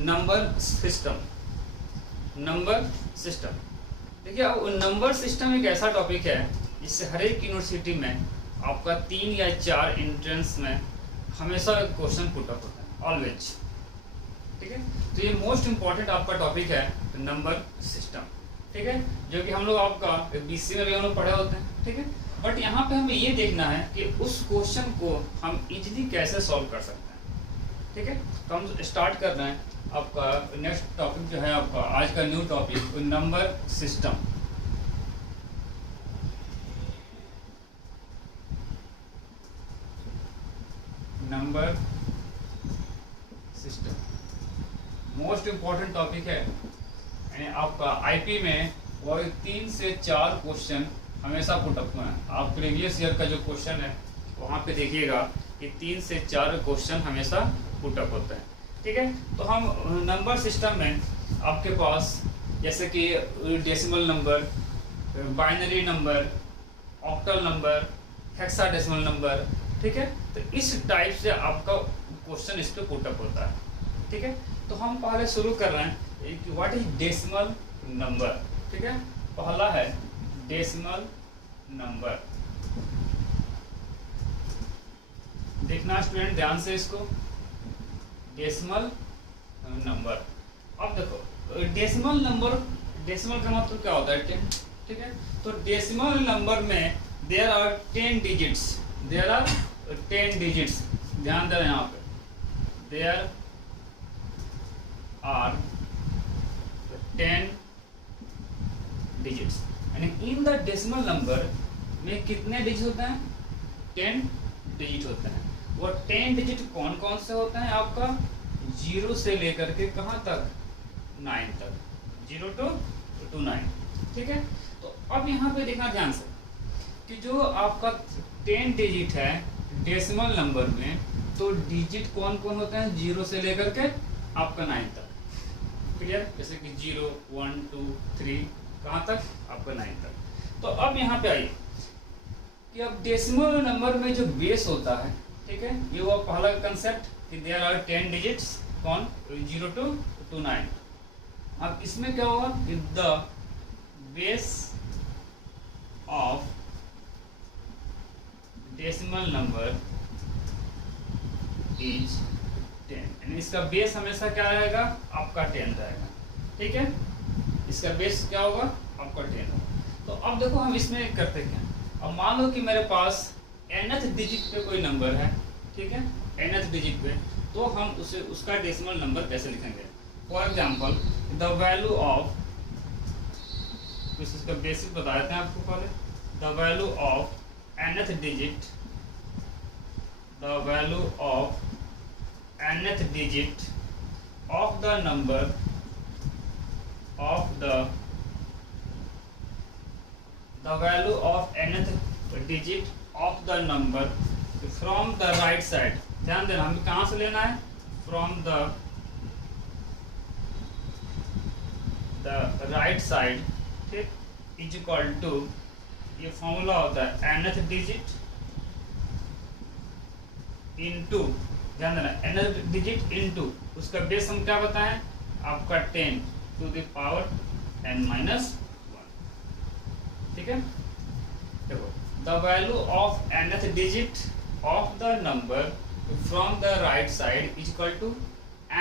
Number system. Number system, देखिए अब number system एक ऐसा टॉपिक है जिससे हर एक यूनिवर्सिटी में आपका 3 या 4 एंट्रेंस में हमेशा क्वेश्चन पुट अप होता है, ऑलवेज। ठीक है, तो ये मोस्ट इंपॉर्टेंट आपका टॉपिक है नंबर सिस्टम। ठीक है, जो कि हम लोग आपका बीसी में भी हम लोग पढ़े होते हैं। ठीक है, बट यहाँ पे हमें ये देखना है कि उस क्वेश्चन को हम इजीली कैसे सॉल्व कर सकते हैं। ठीक है, तो हम स्टार्ट कर रहे हैं। आपका नेक्स्ट टॉपिक जो है आपका आज का new topic number system. Number system most important topic है, यानी आपका आईपी में वो 3 से 4 क्वेश्चन हमेशा पुटअप हुए हैं। आप प्रीवियस ईयर का जो क्वेश्चन है वहाँ पे देखिएगा कि 3 से 4 क्वेश्चन हमेशा पुटअप होते हैं। ठीक है, तो हम नंबर सिस्टम में आपके पास जैसे कि decimal number, binary number, octal number, hexadecimal number, ठीक है, तो इस टाइप से आपका क्वेश्चन इस पे पुटअप होता है। ठीक है, तो हम पहले शुरू कर रहे हैं व्हाट इज डेसिमल नंबर। ठीक है, पहला है डेसिमल नंबर। देखना स्टूडेंट ध्यान से इसको, डेसिमल नंबर। अब देखो डेसिमल नंबर, डेसिमल का मतलब क्या होता है 10। ठीक है, तो डेसिमल नंबर में there are 10 digits, there are 10 digits. ध्यान देना यहाँ पे, देयर आर 10 डिजिट्स, यानी इन द डेसिमल नंबर में कितने डिजिट होते हैं? 10 डिजिट होते हैं। वो 10 डिजिट कौन कौन से होते हैं? आपका 0 से लेकर के कहाँ तक? 9 तक, 0 to 9। ठीक है, तो अब यहाँ पे देखना ध्यान से कि जो आपका 10 डिजिट है डेसिमल नंबर में, तो डिजिट कौन कौन होते हैं? 0 से लेकर के आपका 9 तक। क्लियर? जैसे कि 0, 1, 2, 3 कहाँ तक? आपका 9 तक। तो अब यहाँ पे आइए कि अब डेसिमल नंबर में जो बेस होता है, ठीक है, ये वो पहला कंसेप्ट कि देयर आर 10 डिजिट्स, कौन? 0 to 9। अब इसमें क्या होगा कि the base of decimal number is 10, यानी इसका बेस हमेशा क्या रहेगा? आपका 10 रहेगा। ठीक है, इसका बेस क्या होगा? आपका 10 होगा। तो अब देखो हम इसमें करते क्या, अब मान लो कि मेरे पास nth डिजिट पे कोई नंबर है, ठीक है, nth डिजिट पे, तो हम उसे उसका डेसिमल नंबर कैसे लिखेंगे? For example the value of, इसका बेसिक बता देते हैं आपको पहले, the value of nth digit, the value of nth digit of the number of the value of nth digit of the number from the right side। ध्यान देना, हमें कहाँ से लेना है? from the right side, ठीक, इज इक्वल टू, ये formula होता है nth डिजिट इनटू, ध्यान देना, nth डिजिट इनटू उसका बेस हम क्या बताएं? आपका 10 to the power n-1। ठीक है, देखो the value of nth digit of the number from the right side is equal to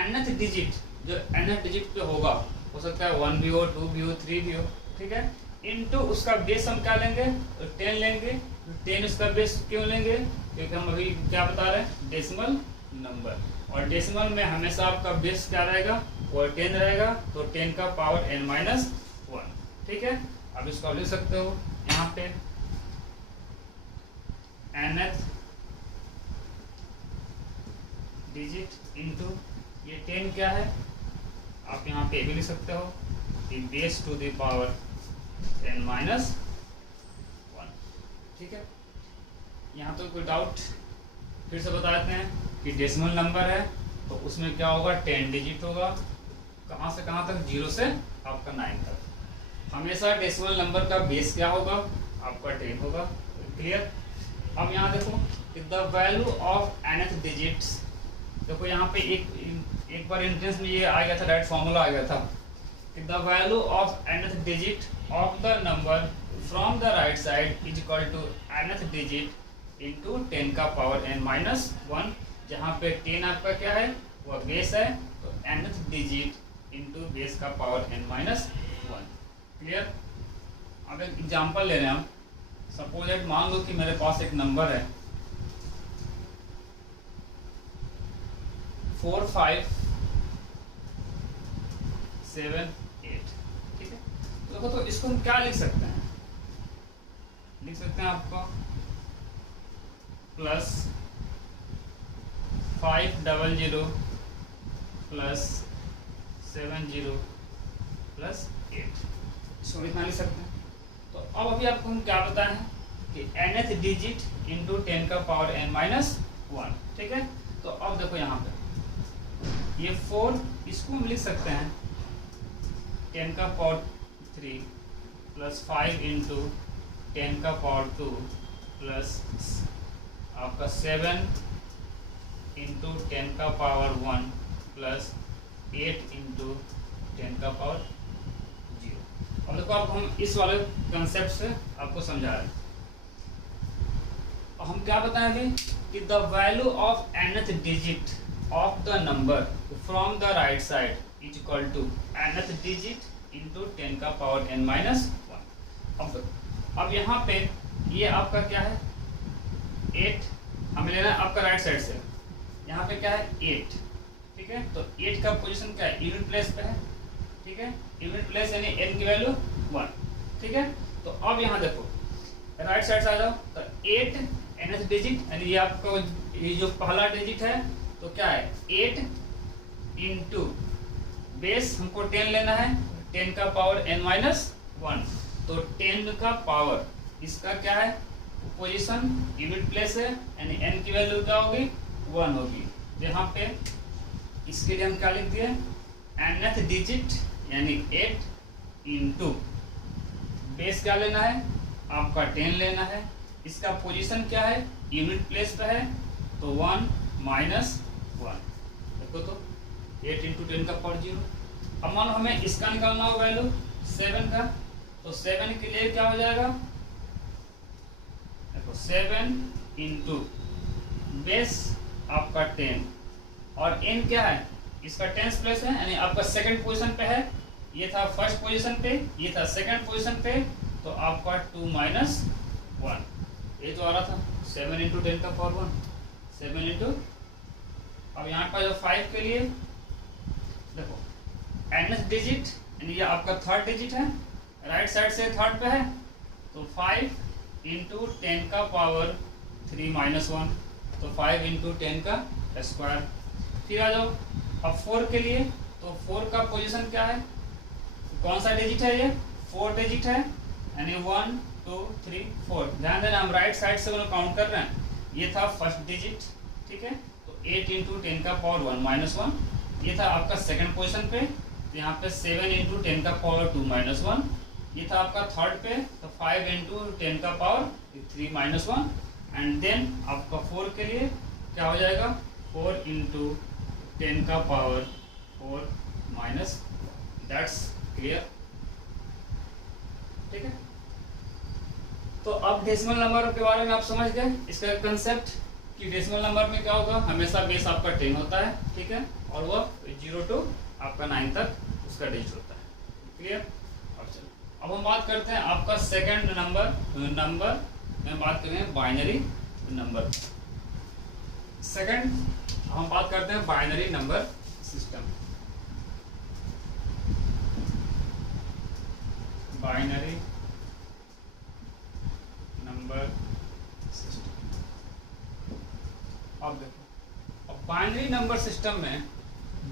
nth digit, जो nth डिजिट पे होगा, हो सकता है 1 भी हो, 2 भी हो, 3 भी हो, ठीक है, इनटू उसका बेस हम क्या लेंगे? 10 लेंगे। 10 उसका बेस क्यों लेंगे? क्योंकि हम अभी क्या बता रहे हैं? डेसिमल नंबर, और डेसिमल में हमेशा आपका बेस क्या रहेगा? वो 10 रहेगा, तो 10 का पावर n-1। ठीक है, अब इसको आप लिख सकते हो यहाँ पे nth डिजिट इनटू ये 10 क्या है? आप यहाँ पे भी लिख सकते हो कि base to the power n-1। ठीक है, यहाँ तो कोई डाउट? फिर से बता देते हैं कि डेसिमल नंबर है तो उसमें क्या होगा? 10 डिजिट होगा, कहाँ से कहाँ तक? 0 से आपका 9 तक। हमेशा डेसिमल नंबर का बेस क्या होगा? आपका 10 होगा। क्लियर? अब यहाँ देखो the value of nth digits, देखो यहाँ पे एक एक बार एंट्रेंस में ये आ गया था, डायरेक्ट फॉर्मूला आ गया था कि the value of nth digit of the number from the right side is equal to nth digit into 10 का पावर n माइनस 1, जहाँ पे 10 आपका क्या है, वह बेस है, तो nth डिजिट इनटू बेस का पावर n माइनस 1। क्लियर। अब एक एग्जांपल ले रहे हैं हम। सपोज दैट मान लो कि मेरे पास एक नंबर है 4 5 7 8, ठीक है। देखो तो इसको हम क्या लिख सकते हैं, लिख सकते हैं आपको प्लस 500 प्लस 70 प्लस 8, इसको लिखना लिख सकते हैं। तो अब अभी आपको हम क्या बताए हैं कि nth डिजिट इंटू 10 का पावर n माइनस 1, ठीक है। तो अब देखो यहाँ पे ये 4, इसको हम लिख सकते हैं 10 का पावर 3 प्लस 5 इंटू 10 का पावर 2 प्लस आपका 7 इंटू 10 का पावर 1 प्लस 8 इंटू 10 का पावर 0। अब देखो आप हम इस वाले कंसेप्ट से आपको समझा रहे हैं। हम क्या बताएं अभी कि the value of nth digit of the number from the right side is equal to nth digit into 10 का पावर n माइनस 1। अब यहाँ पे ये आपका क्या है 8, हमें लेना है आपका राइट साइड से, यहाँ पे क्या है 8, ठीक है। तो 8 का पोजीशन क्या है, यूनिट प्लेस पे है, ठीक है। यूनिट प्लेस यानी n की वैल्यू 1, ठीक है। तो अब यहाँ देखो राइट साइड से आ जाओ, तो 8 nth डिजिट यानी ये आपका ये जो पहला डिजिट है, तो क्या है 8 इंटू बेस हमको 10 लेना है, 10 का पावर n माइनस 1, तो 10 का पावर इसका क्या है पोजीशन यूनिट प्लेस है, यानी n की वैल्यू क्या होगी 1 होगी। यहाँ पे इसके लिए हम क्या लिख दिए nth डिजिट यानी 8 इंटू बेस क्या लेना है आपका 10 लेना है, इसका पोजीशन क्या है यूनिट प्लेस पे है, तो 1 माइनस 1। देखो तो 8 इंटू 10 का पावर 0। अब मानो हमें इसका निकालना हो वैल्यू 7 का, तो 7 के लिए क्या हो जाएगा, देखो 7 इंटू बेस आपका 10 और n क्या है इसका 10th प्लेस है, यानी आपका सेकंड पोजीशन पे है, ये था फर्स्ट पोजीशन पे, ये था सेकंड पोजीशन पे, तो आपका 2 माइनस 1 ये तो आ रहा था 7 इंटू 10 का पावर 1, 7 इंटू। अब यहाँ पर जो 5 के लिए देखो nth डिजिट यानी ये आपका थर्ड डिजिट है, राइट साइड से थर्ड पे है, तो 5 इंटू 10 का पावर 3 माइनस 1, तो 5 इंटू 10 का स्क्वायर। फिर आ जाओ अब 4 के लिए, तो 4 का पोजीशन क्या है, कौन सा डिजिट है ये 4 डिजिट है, यानी 1 2 3 4। ध्यान देना हम राइट साइड से काउंट कर रहे हैं, ये था फर्स्ट डिजिट, ठीक है। तो 8 इंटू 10 का पावर 1 माइनस 1, ये था आपका सेकंड पोजीशन पे, तो यहाँ पे 7 इंटू 10 का पावर 2 माइनस 1, ये था आपका थर्ड पे, तो 5 इंटू 10 का पावर 3 माइनस 1, एंड देन आपका 4 के लिए क्या हो जाएगा 4 इंटू 10 का पावर 4 माइनस, दैट्स क्लियर, ठीक है। तो अब डेसिमल नंबर के बारे में आप समझ गए इसका कंसेप्ट कि डेसिमल नंबर में क्या होगा, हमेशा बेस आपका 10 होता है, ठीक है, और वह 0 to आपका 9 तक उसका डिजिट होता है, क्लियर। अब चलो अब हम बात करते हैं आपका सेकंड नंबर में बात करें बाइनरी नंबर। सेकंड हम बात करते हैं binary number system. Binary number system. अब देखो अब बाइनरी नंबर सिस्टम में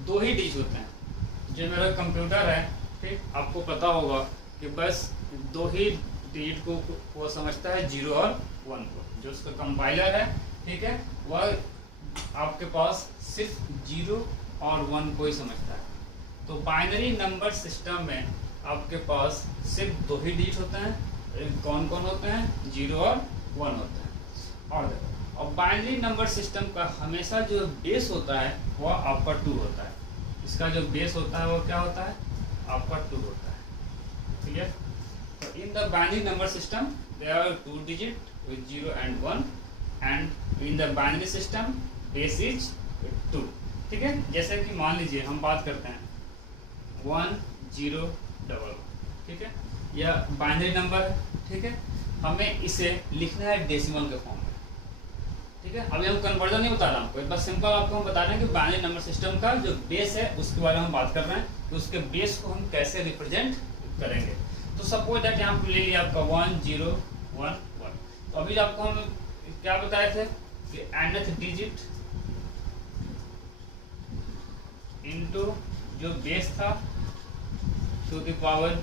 2 ही डिजिट होते हैं। जो मेरा कंप्यूटर है, ठीक, आपको पता होगा कि बस 2 ही डिजिट को वो समझता है 0 और 1 को। जो उसका कंपाइलर है, ठीक है, वह आपके पास सिर्फ 0 और 1 को ही समझता है। तो बाइनरी नंबर सिस्टम में आपके पास सिर्फ 2 ही डिजिट होते हैं। कौन कौन होते हैं, 0 और 1 होते हैं। और देखो और बाइनरी नंबर सिस्टम का हमेशा जो बेस होता है वह आपका 2 होता है। इसका जो बेस होता है वो क्या होता है आपका 2 होता है। क्लियर? तो in the binary number system there are 2 digit with 0 and 1 and in the binary system base is 2। ठीक है, जैसे कि मान लीजिए हम बात करते हैं 1 0 1 ठीक है, यह बाइनरी नंबर है। ठीक है, हमें इसे लिखना है डेसिमल के फॉर्म में। ठीक है, अभी हम कन्वर्जन नहीं बता रहा आपको, बस सिंपल आपको हम बता रहे हैं कि बाइनरी नंबर सिस्टम का जो बेस है उसके बारे में हम बात कर रहे हैं कि उसके बेस को हम कैसे रिप्रेजेंट करेंगे। तो सपोज दैट यहाँ पे ले लिया आपका 1 0 1 1। तो अभी आपको हम क्या बताए थे कि nth डिजिट इनटू जो बेस था to the power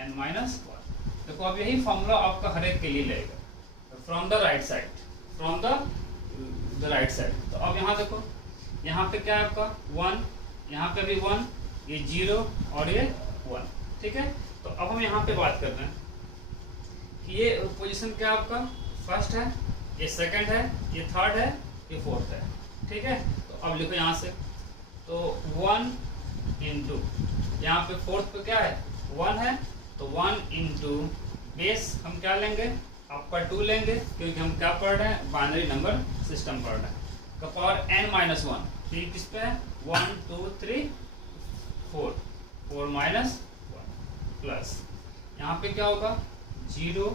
n minus 1। देखो अब यही फॉर्मूला आपका हर एक के लिए लगेगा from the right side, from the right side. तो अब यहाँ देखो, यहाँ पे क्या है आपका 1, यहाँ पे भी 1, ये 0 और ये 1। ठीक है, तो अब हम यहाँ पे बात कर रहे हैं कि ये पोजीशन क्या आपका फर्स्ट है, ये सेकंड है, ये थर्ड है, ये फोर्थ है। ठीक है, तो अब लिखो यहाँ से, तो 1 इंटू यहाँ पे फोर्थ पे क्या है 1 है, तो 1 इंटू बेस हम क्या लेंगे आपका 2 लेंगे, क्योंकि हम क्या पढ़ रहे हैं बाइनरी नंबर सिस्टम पढ़ रहे हैं। का पावर n माइनस 1, फिर किस पे है 1 2 3 4 4 माइनस 1 प्लस यहाँ पे क्या होगा 0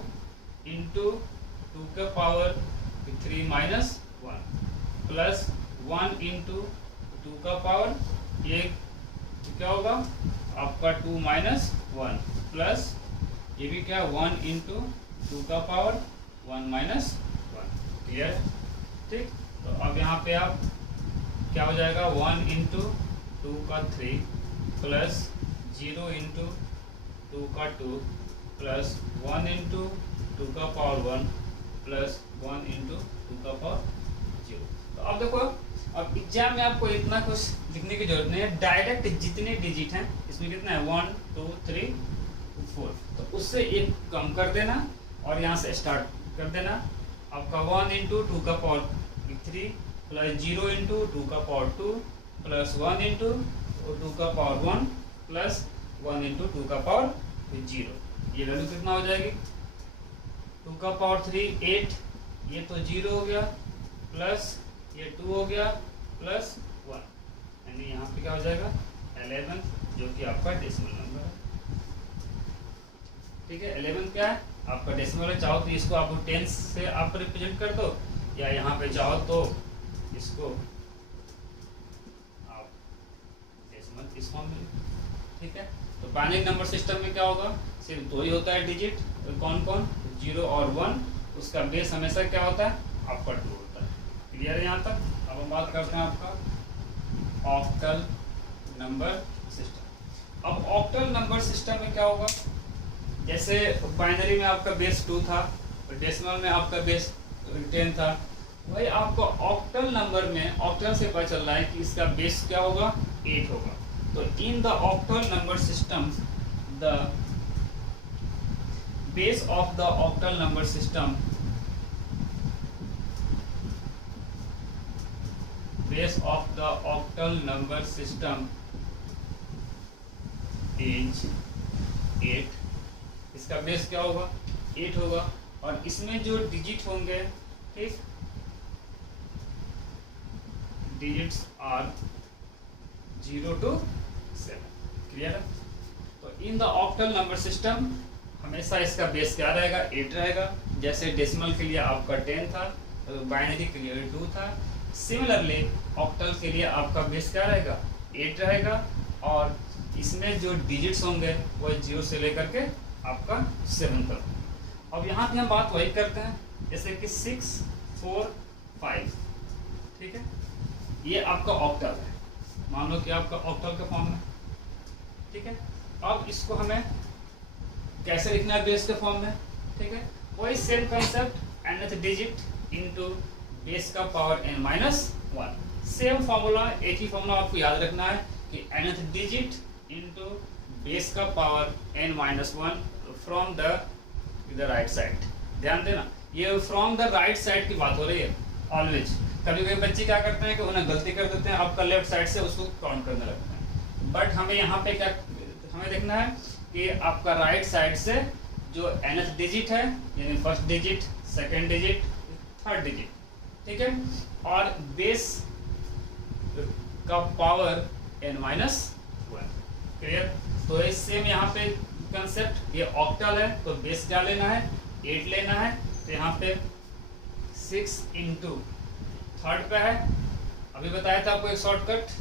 इंटू 2 का पावर 3 माइनस 1 प्लस 1 इंटू 2 का पावर ये क्या होगा आपका 2 माइनस 1 प्लस ये भी क्या 1 इंटू 2 का पावर 1 माइनस 1। क्लियर? ठीक, तो अब यहाँ पे आप क्या हो जाएगा 1 इंटू 2 का 3 प्लस 0 इंटू 2 का 2 प्लस 1 इंटू 2 का पावर 1 प्लस 1 इंटू 2 का पावर 0। तो अब देखो, अब एग्जाम में आपको इतना कुछ लिखने की जरूरत नहीं है, डायरेक्ट जितने डिजिट हैं इसमें कितना है 1 2 3 4, तो उससे एक कम कर देना और यहाँ से स्टार्ट कर देना। आपका 1 इंटू 2 का पावर 3 प्लस 0 इंटू 2 का पावर 2 प्लस 1 इंटू 2 का पावर 1 प्लस 1 इंटू 2 का पावर 0। ये वैल्यू कितना हो जाएगी 2 का पावर 3 8, ये तो 0 हो गया प्लस ये 2 हो गया प्लस 1, यानी यहाँ पे क्या हो जाएगा 11, जो कि आपका डेसिमल नंबर है। ठीक है, 11 क्या है आपका डेसिमल है। चाहो तो इसको आप 10 से आप रिप्रेजेंट कर दो, या यहाँ पे चाहो तो इसको आप डेसिमल इस फॉर्म में। ठीक है, तो बाइनरी नंबर सिस्टम में क्या होगा सिर्फ 2 ही होता है डिजिट, कौन कौन 0 और 1। उसका बेस हमेशा क्या होता है आपका 2 होता है। क्लियर है यहाँ तक? अब हम बात करते हैं आपका ऑक्टल नंबर सिस्टम। अब ऑक्टल नंबर सिस्टम में क्या होगा, जैसे बाइनरी में आपका बेस 2 था और डेसिमल में आपका बेस 10 था, वही आपको ऑक्टल नंबर में ऑक्टल से पता चल रहा है कि इसका बेस क्या होगा 8 होगा। तो in the octal number system the base of the octal number system base of the octal number system is 8। इसका बेस क्या होगा 8 होगा, और इसमें जो डिजिट होंगे, ठीक, डिजिट्स आर 0 to 7। क्लियर है? तो in the octal number system हमेशा इसका बेस क्या रहेगा 8 रहेगा। जैसे डेसिमल के लिए आपका 10 था, बाइनरी के लिए 2 था, सिमिलरली ऑक्टल के लिए आपका बेस क्या रहेगा 8 रहेगा, और इसमें जो डिजिट्स होंगे वो 0 से लेकर के आपका 7 तक। अब यहाँ पे हम बात वही करते हैं जैसे कि 6 4 5। ठीक है, ये आपका ऑक्टल है, मान लो कि आपका ऑक्टल का फॉर्म है। ठीक है, अब इसको हमें कैसे लिखना है बेस के फॉर्म में। ठीक है, वही same concept, nth digit into base का power n minus 1। Same formula, एक ही फॉर्मूला आपको याद रखना है कि nth डिजिट इनटू बेस का power n minus 1 from the right side. ध्यान देना, ये फ्रॉम द राइट साइड की बात हो रही है ऑलवेज। कभी कभी बच्चे क्या करते हैं कि उन्हें गलती कर देते हैं, आपका लेफ्ट साइड से उसको काउंट करने लगते हैं। बट हमें यहाँ पे क्या हमें देखना है कि आपका राइट साइड से जो nth डिजिट है, यानी first digit, second digit, third digit, ठीक है, और बेस का पावर n-1। क्लियर? तो इस सेम यहाँ पे कंसेप्ट, ये ऑक्टल है तो बेस क्या लेना है, 8 लेना है। तो यहाँ पे 6 इंटू थर्ड पे है, अभी बताया था आपको एक शॉर्टकट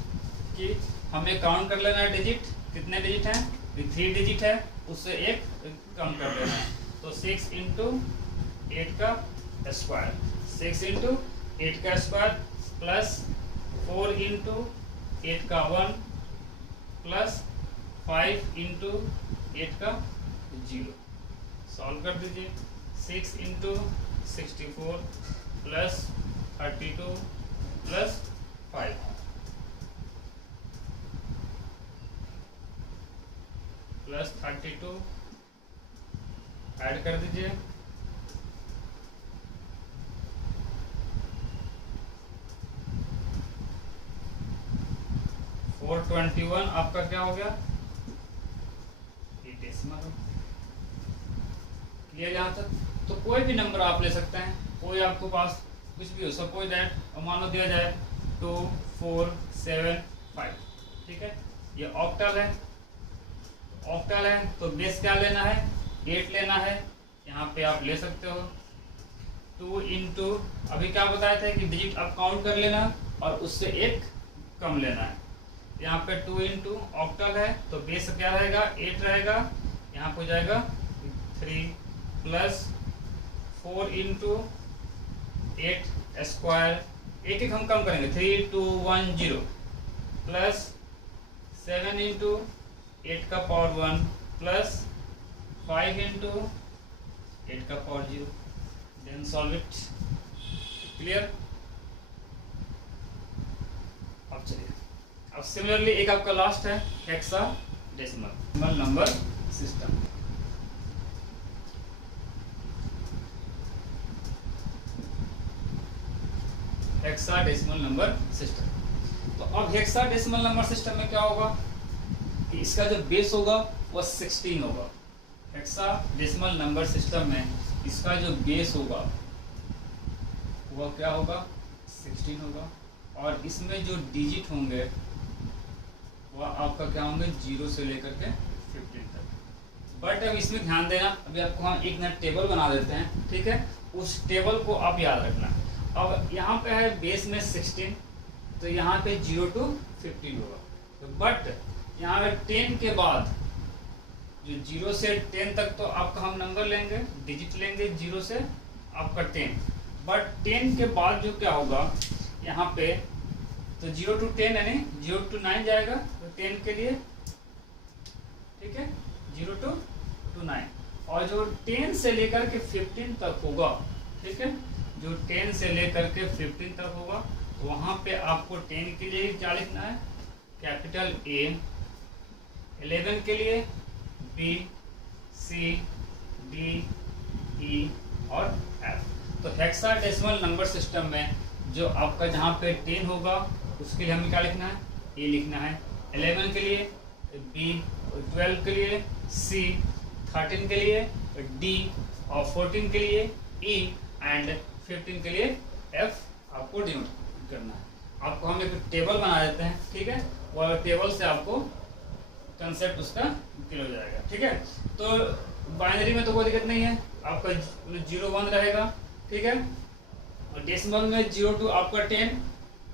कि हमें काउंट कर लेना है डिजिट, कितने डिजिट हैं, 3 डिजिट है, उससे एक कम कर लेना है। तो 6 इंटू 8 का स्क्वायर, 6 इंटू 8 का स्क्वायर प्लस 4 इंटू 8 का 1 प्लस 5 इंटू 8 का 0। सॉल्व कर दीजिए। 6 into 64 plus 32 plus 5 plus 32 add कर दीजिए। 421 आपका क्या हो गया, ये डेसिमल। क्लियर यहाँ तक? तो कोई भी नंबर आप ले सकते हैं, कोई आपके पास कुछ भी हो, सपोज दैट मान लो दिया जाए 2 4 7 5, ठीक है, ये ऑक्टल है। ऑक्टल है तो बेस क्या लेना है, 8 लेना है। यहाँ पे आप ले सकते हो 2 इंटू, अभी क्या बताया था कि डिजिट आप काउंट कर लेना और उससे एक कम लेना है। यहाँ पे 2 इंटू ऑक्टल है तो बेस क्या रहेगा, 8 रहेगा। यहाँ पे हो जाएगा 3 प्लस 4 इंटू 8 स्क्वायर, एक एक हम कम करेंगे, 3 2 1 0 प्लस 7 इंटू 8 का पावर 1 प्लस 5 इंटू 8 का power 0, then solve it. Clear? अब चलिए, अब सिमिलरली एक आपका लास्ट है hexadecimal number system. Hexadecimal number system. तो अब हेक्साडेसिमल नंबर सिस्टम में क्या होगा कि इसका जो बेस होगा वह 16 होगा। हेक्साडेसिमल नंबर सिस्टम में इसका जो बेस होगा वह क्या होगा, 16 होगा। और इसमें जो डिजिट होंगे वह आपका क्या होंगे, 0 से लेकर के 15 तक। बट अब इसमें ध्यान देना, अभी आपको हम एक नया टेबल बना देते हैं, ठीक है, उस टेबल को आप याद रखना। अब यहाँ पे है बेस में 16, तो यहाँ पे 0 to 15 होगा। तो बट यहाँ पे 10 के बाद जो 0 से 10 तक तो आपका हम नंबर लेंगे, डिजिट लेंगे 0 से आपका 10। बट 10 के बाद जो क्या होगा यहाँ पे, तो 0 to 10 यानी 0 to 9 जाएगा, तो 10 के लिए, ठीक है, 0 to 9। और जो 10 से लेकर के 15 तक होगा, ठीक है, जो 10 से लेकर के 15 तक होगा, वहाँ पे आपको 10 के लिए क्या लिखना है, कैपिटल A, 11 के लिए B, C, D, E और F। तो हेक्साडेसिमल नंबर सिस्टम में जो आपका जहाँ पे 10 होगा उसके लिए हमें क्या लिखना है, A लिखना है, 11 के लिए B, 12 के लिए C, 13 के लिए D और 14 के लिए E एंड 15 के लिए F आपको डिनोट करना है। आपको हम एक टेबल बना देते हैं, ठीक है, और टेबल से आपको कंसेप्ट उसका क्लियर हो जाएगा, ठीक है। तो बाइनरी में तो कोई दिक्कत नहीं है, आपका 0 1 रहेगा, ठीक है, और डेसिमल में 0 to आपका 10,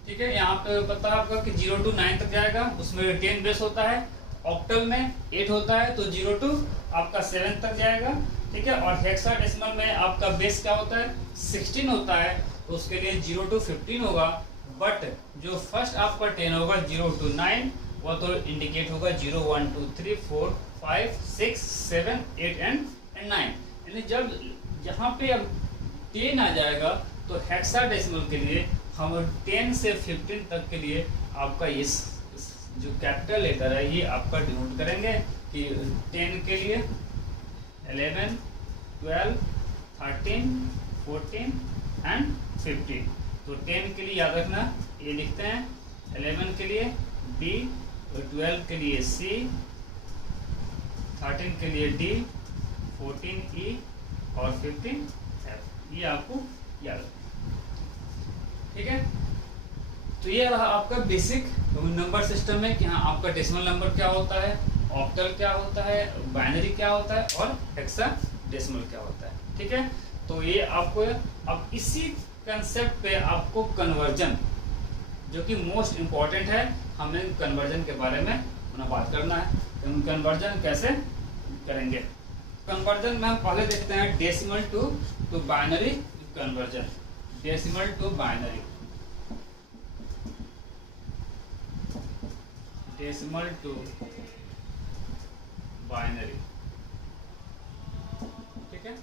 ठीक है, यहाँ पे पता है आपका कि 0 to 9 तक जाएगा, उसमें 10 बेस होता है। ऑक्टल में 8 होता है तो 0 to आपका 7 तक जाएगा, ठीक है। और हेक्साडेसिमल में आपका बेस क्या होता है, 16 होता है, तो उसके लिए 0 to 15 होगा। बट जो फर्स्ट आपका 10 होगा 0 to 9, वो तो इंडिकेट होगा 0 1 2 3 4 5 6 7 8 एंड 9। यानी जब यहाँ पे अब 10 आ जाएगा तो हेक्साडेसिमल के लिए हम 10 से 15 तक के लिए आपका इस जो कैपिटल लेटर है ये आपका डिनोट करेंगे कि 10 के लिए 11 12 13 14 एंड 15। तो 10 के लिए याद रखना ये लिखते हैं, 11 के लिए B, तो 12 के लिए C, 13 के लिए D, 14 E और 15 F। ये आपको याद रखना, ठीक है। तो ये रहा आपका बेसिक नंबर सिस्टम में कि हाँ आपका डेसिमल नंबर क्या होता है, ऑक्टल क्या होता है, बाइनरी क्या होता है और हेक्साडेसिमल क्या होता है, ठीक है। तो ये आपको अब इसी कंसेप्ट पे आपको कन्वर्जन, जो कि मोस्ट इम्पॉर्टेंट है, हमें कन्वर्जन के बारे में बात करना है। तो कन्वर्जन कैसे करेंगे? कन्वर्जन में हम पहले देखते हैं decimal to binary conversion. Decimal to binary, decimal to binary, ठीक है।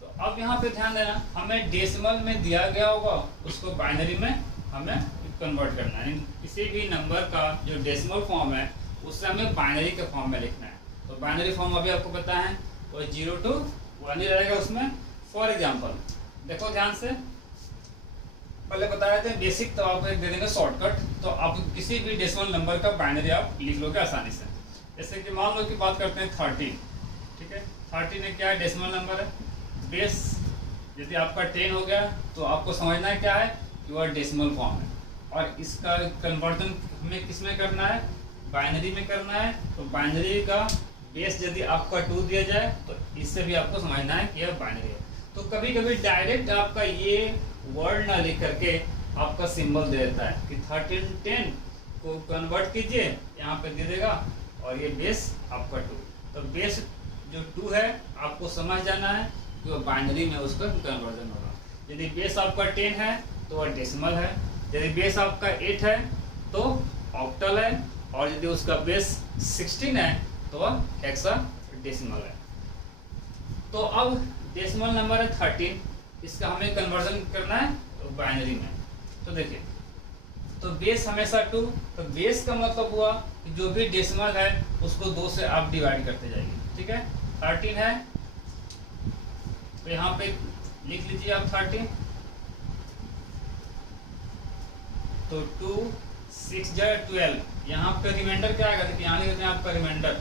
तो अब यहाँ पे ध्यान देना, हमें डेसिमल में दिया गया होगा उसको बाइनरी में हमें कन्वर्ट करना है। किसी भी नंबर का जो डेसिमल फॉर्म है उससे हमें बाइनरी के फॉर्म में लिखना है। तो बाइनरी फॉर्म अभी आपको पता है वो 0 to 1 ही रहेगा उसमें। फॉर एग्जांपल देखो ध्यान से, पहले बताए थे बेसिक, तो आपको एक दे देंगे शॉर्टकट। तो आप किसी भी डेसिमल नंबर का बाइनरी आप लिख लोगे आसानी से। जैसे कि मान लो कि बात करते हैं 13, ठीक है। 13 में क्या है, डेसिमल नंबर है। बेस यदि आपका 10 हो गया तो आपको समझना है क्या है कि वह डेसिमल फॉर्म है, और इसका कन्वर्जन हमें किस में करना है, बाइनरी में करना है। तो बाइनरी का बेस यदि आपका 2 दिया जाए तो इससे भी आपको समझना है कि यह बाइनरी है। तो कभी कभी डायरेक्ट आपका ये वर्ड ना लिख करके आपका सिंबल दे देता है कि 13 10 को कन्वर्ट कीजिए, यहाँ पे दे देगा, और ये बेस आपका 2। तो बेस जो 2 है आपको समझ जाना है कि वो बाइनरी में उसका कन्वर्जन होगा। यदि बेस आपका 10 है तो वह डेसिमल है, यदि बेस आपका 8 है तो ऑक्टल है, और यदि उसका बेस 16 है तो वह हेक्साडेसिमल है। तो अब डेसिमल नंबर है 13, इसका हमें कन्वर्जन करना है बाइनरी में। तो देखिए, तो बेस हमेशा 2, तो बेस का मतलब हुआ कि जो भी डेसिमल है उसको 2 से आप डिवाइड करते जाइए, ठीक है। 13 है तो यहाँ पे लिख लीजिए आप 13, तो 2 6 जा 12, यहाँ पे रिमाइंडर क्या आएगा, देखिए यहाँ लिख देते हैं आपका रिमाइंडर,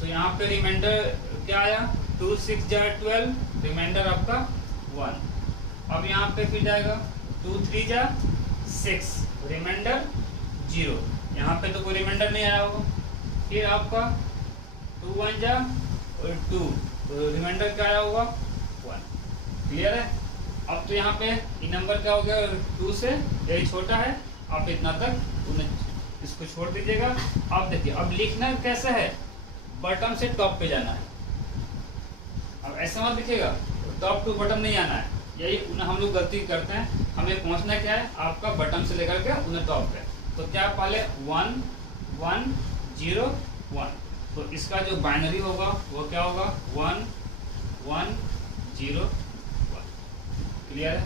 तो यहाँ पे रिमाइंडर क्या आया, 2 6 जा 12, रिमाइंडर आपका 1। अब यहाँ पे फिर जाएगा 2 3 जा 6, रिमाइंडर 0, यहाँ पे तो कोई रिमाइंडर नहीं आया होगा। फिर आपका 2 1 जा 2, तो रिमाइंडर क्या आया होगा 1। क्लियर है? अब तो यहाँ पे ये नंबर क्या हो गया, 2 से यही छोटा है, आप इतना तक इसको छोड़ दीजिएगा। अब देखिए, अब लिखना कैसे है, बटन से टॉप पे जाना है। अब ऐसा मत लिखिएगा, टॉप टू बटन नहीं आना है, यही हम लोग गलती करते हैं। हमें पहुंचना क्या है, आपका बटन से लेकर के उन्हें टॉप पे। तो क्या पहले 1 1 0 1, तो इसका जो बाइनरी होगा वो क्या होगा, 1 1 0 1। क्लियर है?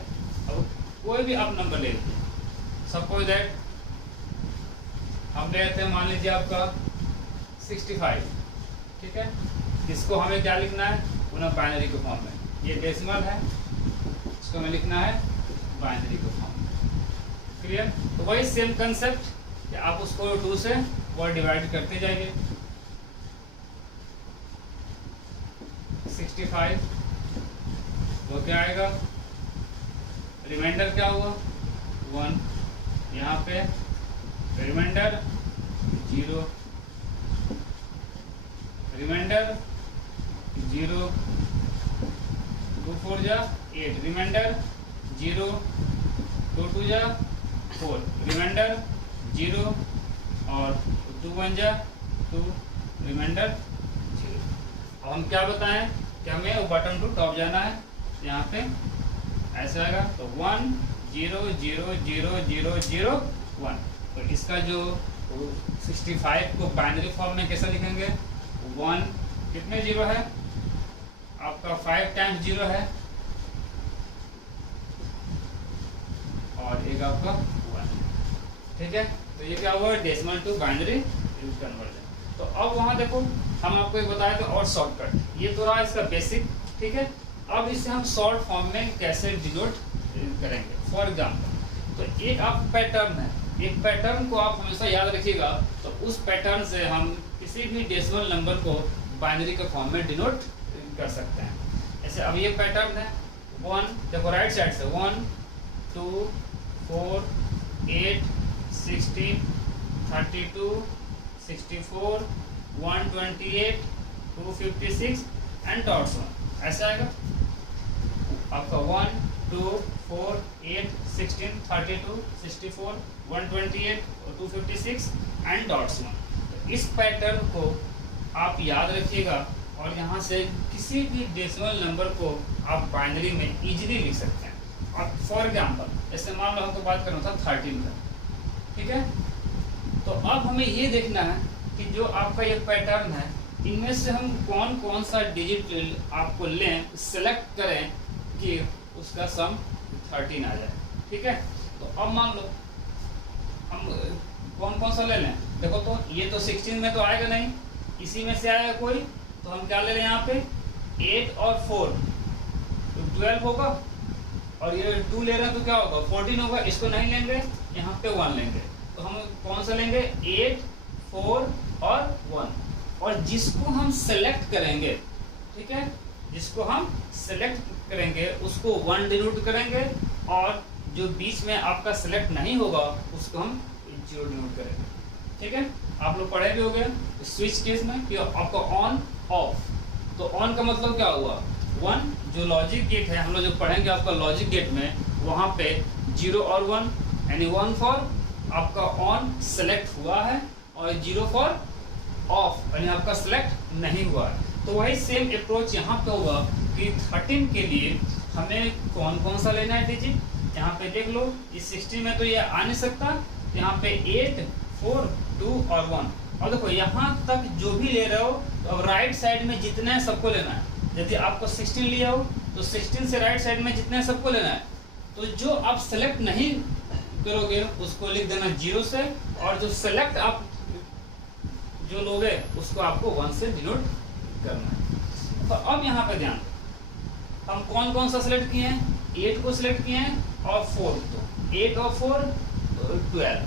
अब कोई भी आप नंबर ले लीजिए, सपोज दैट हम ले लेते हैं, मान लीजिए आपका 65, ठीक है। इसको हमें क्या लिखना है, उन्हें बाइनरी के फॉर्म में। ये डेसिमल है, इसको हमें लिखना है बाइनरी के फॉर्म में। क्लियर? तो वही सेम कंसेप्ट कि आप उसको 2 से वो डिवाइड करते जाइए। 65 वो क्या आएगा, रिमाइंडर क्या हुआ 1, यहाँ पे रिमाइंडर 0, रिमाइंडर 0, 2 4 जा 8, रिमाइंडर 0, 2 2 जा 4, रिमाइंडर 0, और 2 1 जा 2, रिमाइंडर 0। अब हम क्या बताएं कि हमें वो बटन टू टॉप जाना है, यहाँ पे ऐसे आएगा, तो 1 0 0 0 0 0 1। तो इसका जो 65 को बाइनरी फॉर्म में कैसे लिखेंगे, 1 कितने 0 है आपका, 5 टाइम्स 0 है, और एक आपका 1, ठीक है। तो ये क्या हुआ, डेसिमल टू बाइनरी कन्वर्जन। तो अब वहां देखो, हम आपको एक बताए थे और शॉर्टकट, ये तो रहा इसका बेसिक, ठीक है। अब इसे हम शॉर्ट फॉर्म में कैसे डिनोट करेंगे। फॉर एग्जाम्पल, तो एक आप पैटर्न है, एक पैटर्न को आप हमेशा याद रखिएगा, तो उस पैटर्न से हम किसी भी डेसिमल नंबर को बाइनरी के फॉर्म में डिनोट कर सकते हैं। जैसे अब ये पैटर्न है 1, देखो राइट साइड से 1 2 4 8 16 32 64 128 256 एंड डॉट्स 1, ऐसा आएगा आपका 1 2 4 8 16 32 64 128 और 256 एंड डॉट्स 1। तो इस पैटर्न को आप याद रखिएगा और यहाँ से किसी भी डेसिमल नंबर को आप बाइनरी में इजीली लिख सकते हैं। और फॉर एग्जांपल जैसे मान लो हमको बात करना था 13 का, ठीक है। तो अब हमें ये देखना है कि जो आपका ये पैटर्न है इनमें से हम कौन कौन सा डिजिट आपको लें, सेलेक्ट करें कि उसका सम 13 आ जाए, ठीक है। तो अब मान लो हम कौन कौन सा ले लें, देखो तो ये तो 16 में तो आएगा नहीं, इसी में से आएगा कोई, तो हम क्या ले लें यहाँ पे 8 और 4 तो 12 होगा, और ये 2 ले रहे हैं तो क्या होगा 14 होगा। इसको नहीं लेंगे, यहाँ पे 1 लेंगे, तो हम कौन सा लेंगे 8 4 और 1, और जिसको हम सेलेक्ट करेंगे, ठीक है, जिसको हम सेलेक्ट करेंगे उसको 1 डिनोट करेंगे, और जो बीच में आपका सेलेक्ट नहीं होगा उसको हम 0 डिनोट करेंगे, ठीक है। आप लोग पढ़े भी हो गए स्विच केस में कि आपका ऑन ऑफ, तो ऑन का मतलब क्या हुआ 1, जो लॉजिक गेट है हम लोग जो पढ़ेंगे आपका लॉजिक गेट में, वहाँ पे 0 और 1 यानी 1 फॉर आपका ऑन सेलेक्ट हुआ है और 0 फॉर ऑफ यानी आपका सेलेक्ट नहीं हुआ है। तो वही सेम अप्रोच यहाँ पे होगा कि 13 के लिए हमें कौन कौन सा लेना है डिजिट, यहाँ पे देख लो इस 16 में तो ये आ नहीं सकता, तो यहाँ पे 8 4 2 और 1, और देखो यहाँ तक जो भी ले रहे हो तो अब राइट साइड में जितने हैं सबको लेना है। यदि आपको 16 लिया हो तो 16 से राइट साइड में जितने हैं सबको लेना है, तो जो आप सेलेक्ट नहीं करोगे उसको लिख देना 0 से, और जो सेलेक्ट आप जो लोगे उसको आपको 1 से डिनोट करना है। तो अब यहाँ पे ध्यान, हम कौन कौन सा सिलेक्ट किए हैं, 8 को सिलेक्ट किए हैं और 4 को, 8 और 4 12,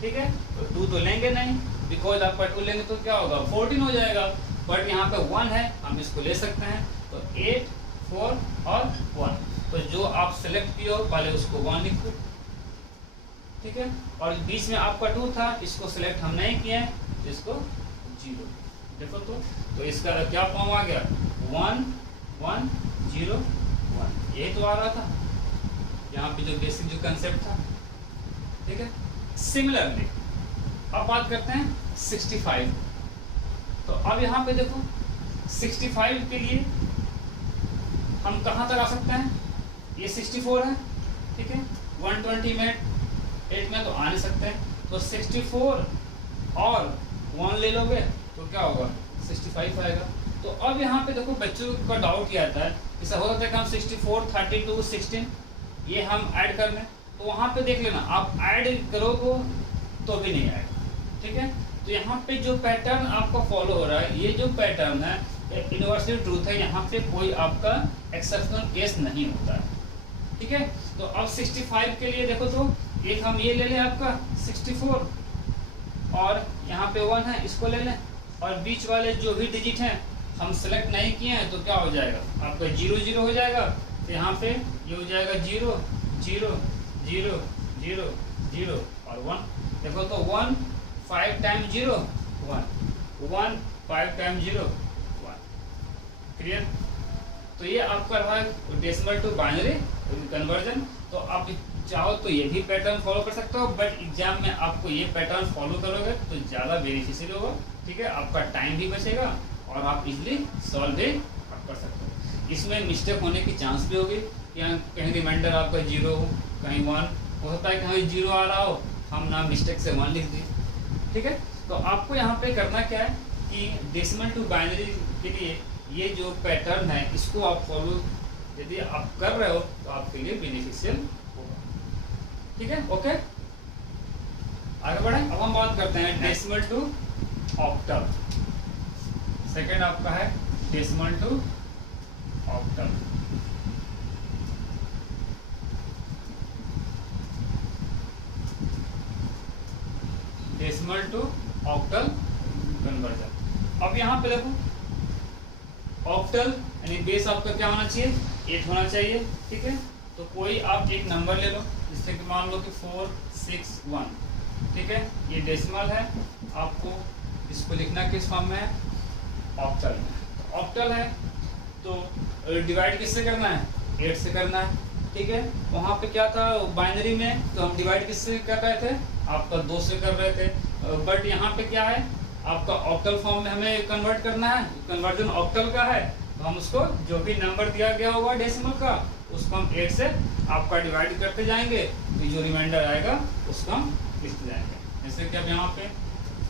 ठीक है। तो 2 तो लेंगे नहीं, बिकॉज आपका 2 लेंगे तो क्या होगा 14 हो जाएगा, बट यहाँ पे 1 है हम इसको ले सकते हैं, तो 8 4 और 1, तो जो आप सेलेक्ट किए हो पहले उसको 1 लिखो, ठीक है। और बीच में आपका 2 था, इसको सिलेक्ट हम नहीं किए हैं, इसको 0, देखो तो इसका क्या फॉर्म आ गया 1 1 0 1, ये तो आ रहा था यहाँ पे जो बेसिक जो कंसेप्ट था, ठीक है। सिमिलरली अब बात करते हैं 65। तो अब यहाँ पे देखो 65 के लिए हम कहाँ तक आ सकते हैं, ये 64 है, ठीक है, 120 में 8 में तो आ नहीं सकते, तो 64 और 1 ले लोगे तो क्या होगा 65 आएगा। तो अब यहाँ पे देखो बच्चों का डाउट ये आता है, ऐसा हो सकता है कि हम 64 32 16 ये हम ऐड कर लें, तो वहाँ पे देख लेना आप ऐड करोगे तो भी नहीं आएगा, ठीक है। तो यहाँ पे जो पैटर्न आपका फॉलो हो रहा है, ये जो पैटर्न है यूनिवर्सल ट्रूथ है, यहाँ पे कोई आपका एक्सेप्शनल केस नहीं होता है, ठीक है। तो अब 65 के लिए देखो तो एक हम ये ले लें आपका 64, और यहाँ पे 1 है इसको ले लें, और बीच वाले जो भी डिजिट हैं हम सेलेक्ट नहीं किए हैं तो क्या हो जाएगा आपका 0 0 हो जाएगा, तो यहाँ पे ये हो जाएगा 0 0 0 0 0 और 1, देखो तो 1 5 टाइम 0 1 1 5 टाइम 0 1, क्लियर। तो ये आपका रहा है डेसिमल टू बाइनरी कन्वर्जन। तो आप चाहो तो ये भी पैटर्न फॉलो कर सकते हो, बट एग्जाम में आपको ये पैटर्न फॉलो करोगे तो ज़्यादा बेनिफिशियल होगा, ठीक है। आपका टाइम भी बचेगा और आप इजीली सॉल्व भी कर सकते हो। इसमें मिस्टेक होने की चांस भी होगी, या कहीं रिमाइंडर आपका 0 हो, कहीं 1 हो सकता है, कहीं 0 आ रहा हो, हम ना मिस्टेक से 1 लिख दिए, ठीक है। तो आपको यहाँ पे करना क्या है कि डेसिमल टू बाइनरी के लिए ये जो पैटर्न है इसको आप फॉलो यदि आप कर रहे हो तो आपके लिए बेनिफिशियल होगा, ठीक है। ओके, आगे बढ़े। अब हम बात करते हैं डेसिमल टू ऑक्टल। सेकेंड आपका है decimal to octal. Decimal to octal conversion. अब यहाँ पे देखो ऑक्टल यानी बेस आपका क्या होना चाहिए 8 होना चाहिए, ठीक है। तो कोई आप एक नंबर ले लो, जिससे कि मान लो कि 461, ठीक है। ये डेसिमल है, आपको इसको लिखना किस फॉर्म में है ऑक्टल में। ऑक्टल है तो डिवाइड किससे करना है 8 से करना है, ठीक है। वहाँ पे क्या था बाइनरी में, तो हम डिवाइड किससे कर रहे थे आपका 2 से कर रहे थे, बट यहाँ पे क्या है आपका ऑक्टल फॉर्म में हमें कन्वर्ट करना है, कन्वर्जन ऑक्टल का है। तो हम उसको जो भी नंबर दिया गया होगा डेसिमल का उसको हम 8 से आपका डिवाइड करते जाएंगे, तो जो रिमाइंडर आएगा उसको हम लिखते जाएंगे। जैसे कि अब यहाँ पे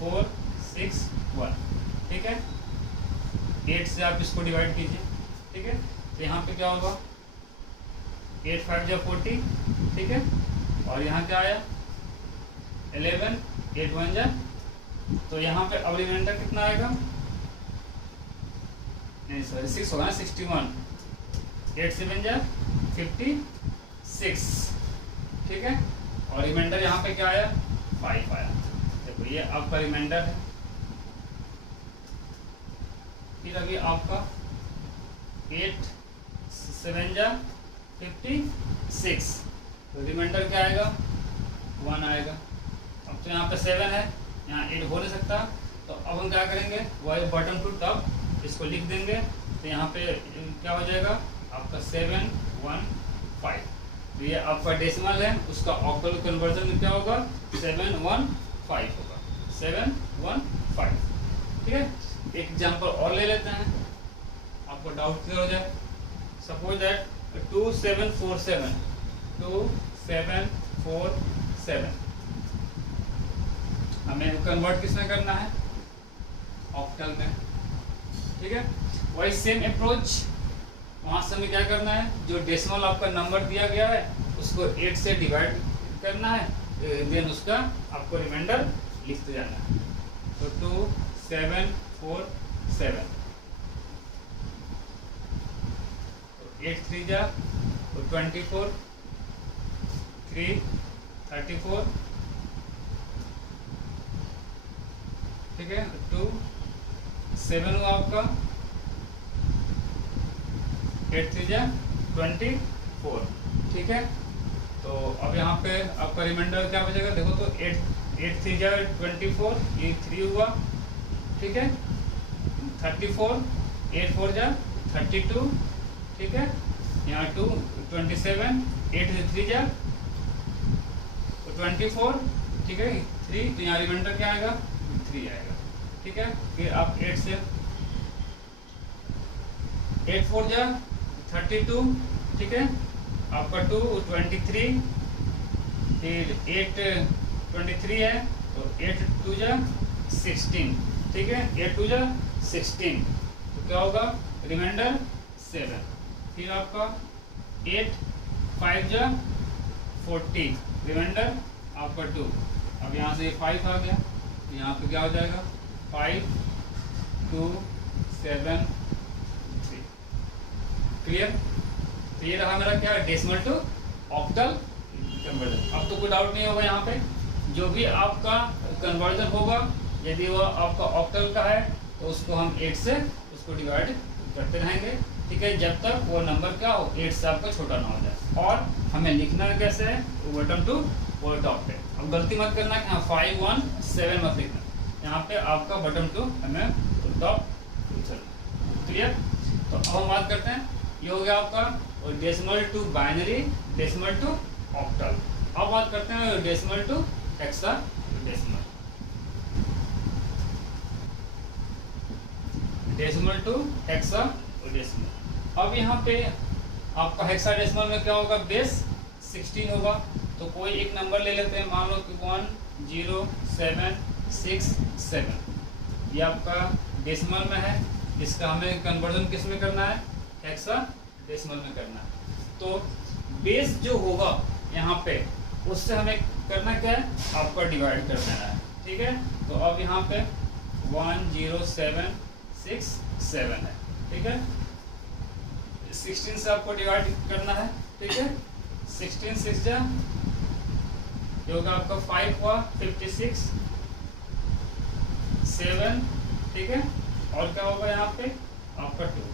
461, ठीक है, 8 से आप इसको डिवाइड कीजिए, ठीक है। तो यहाँ पे क्या होगा 8 5 जा 40, ठीक है। और यहाँ क्या आया 11, 8 1 जा, तो यहाँ पे अब रिमाइंडर कितना आएगा, नहीं सॉरी 6 होगा ना 61, 8 7 जा 56, ठीक है। और रिमाइंडर यहाँ पे क्या आया 5 आया। देखो ये आपका रिमाइंडर है। फिर अभी आपका 8 7 जा 56, तो रिमाइंडर क्या आएगा 1 आएगा। अब तो यहाँ पे 7 है, यहाँ 8 हो नहीं सकता, तो अब हम क्या करेंगे वाई बॉटम टू टॉप इसको लिख देंगे। तो यहाँ पे क्या हो जाएगा आपका 715। तो ये आपका डेसिमल है, उसका ऑक्टल कन्वर्जन में क्या होगा 715 होगा, 715, ठीक है। एक एग्जांपल और ले लेते हैं, आपको डाउट क्लियर हो जाए। सपोज दैट 2747, 2747 हमें कन्वर्ट किसमें करना है ऑक्टल में, ठीक है। वही सेम अप्रोच वहाँ से हमें क्या करना है, जो डेसिमल आपका नंबर दिया गया है उसको 8 से डिवाइड करना है, देन उसका आपको रिमाइंडर लिखते जाना है। तो 2747, 8 3 जा 24, 3 34, ठीक है। 2 7 हुआ आपका, 8 3 जा 24, ठीक है। तो अब यहाँ पे आपका रिमाइंडर क्या बचेगा देखो, तो 8 3 जा 24, ये 3 हुआ, ठीक है। 34, 8 4 जा 32, ठीक है। यहाँ 2 27, 8 3 जा 24, ठीक है 3, तो यहाँ रिमाइंडर क्या आएगा 3 आएगा, ठीक है। फिर आप 8 से 8 4 जा 32, ठीक है। आपका 2 23, फिर 8 23 है, तो 8 2 जा 16, ठीक है। 8 2 जा 16, तो क्या होगा रिमाइंडर 7। फिर आपका 8 5 जा 40, रिमाइंडर आपका 2। अब यहाँ से 5 आ गया, तो यहाँ पे क्या हो जाएगा 5 2 7 3, क्लियर। तो ये रहा मेरा क्या डेसिमल टू ऑक्टल कन्वर्जन। अब तो कोई डाउट नहीं होगा यहाँ पे, जो भी आपका कन्वर्जन होगा यदि वो आपका ऑक्टल का है तो उसको हम 8 से उसको डिवाइड करते रहेंगे, ठीक है, जब तक वो नंबर क्या हो 8 से आपका छोटा ना हो जाए। और हमें लिखना कैसे है बॉटम टू वो टॉप पे। अब गलती मत करना कि हाँ 5 1 7 मत लिखना, यहाँ पे आपका बटन टू हमें टॉप चलना, क्लियर। तो अब हम बात करते हैं, ये हो गया आपका decimal to binary, decimal to octal. अब बात करते हैं decimal to hexadecimal, decimal to hexadecimal. अब यहाँ पे आपका हेक्साडेसिमल में क्या होगा बेस 16 होगा, तो कोई एक नंबर ले लेते हैं, मान लो कि 10767, ये आपका डेसिमल में है, इसका हमें कन्वर्जन किस में करना है हेक्साडेसिमल में करना है। तो बेस जो होगा यहाँ पे उससे हमें करना क्या है आपका डिवाइड कर देना है, ठीक है। तो अब यहाँ पे 10767 है, ठीक है। 16 से आपको डिवाइड करना है, ठीक है। 16 6 जा ये होगा आपका 5 हुआ 56, 7, ठीक है, और क्या होगा यहाँ पे आपका 2,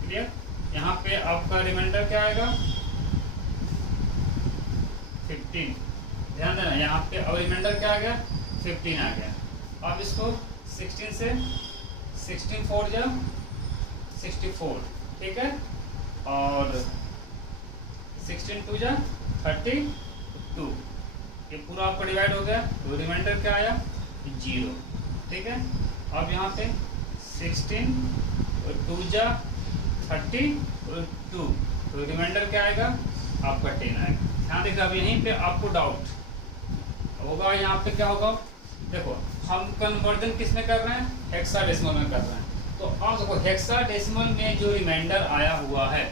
क्लियर। यहाँ पे आपका रिमाइंडर क्या आएगा 15, ध्यान देना यहाँ पे अब रिमाइंडर क्या आ गया 15 आ गया। अब इसको 16 से 16 4 जा 64, ठीक है, और 16 2 जा 32, ये पूरा आपका डिवाइड हो गया। तो रिमाइंडर क्या आया 0, ठीक है। अब यहाँ पे 16 2 जा 32, तो रिमाइंडर क्या आएगा आपका 10 आएगा। ध्यान देखिए, अब यहीं पे आपको डाउट होगा, यहाँ पे क्या होगा, देखो हम कन्वर्जन किस में कर रहे हैं हेक्साडेसिमल में कर रहे हैं। तो अब देखो हेक्साडेसिमल में जो रिमाइंडर आया हुआ है,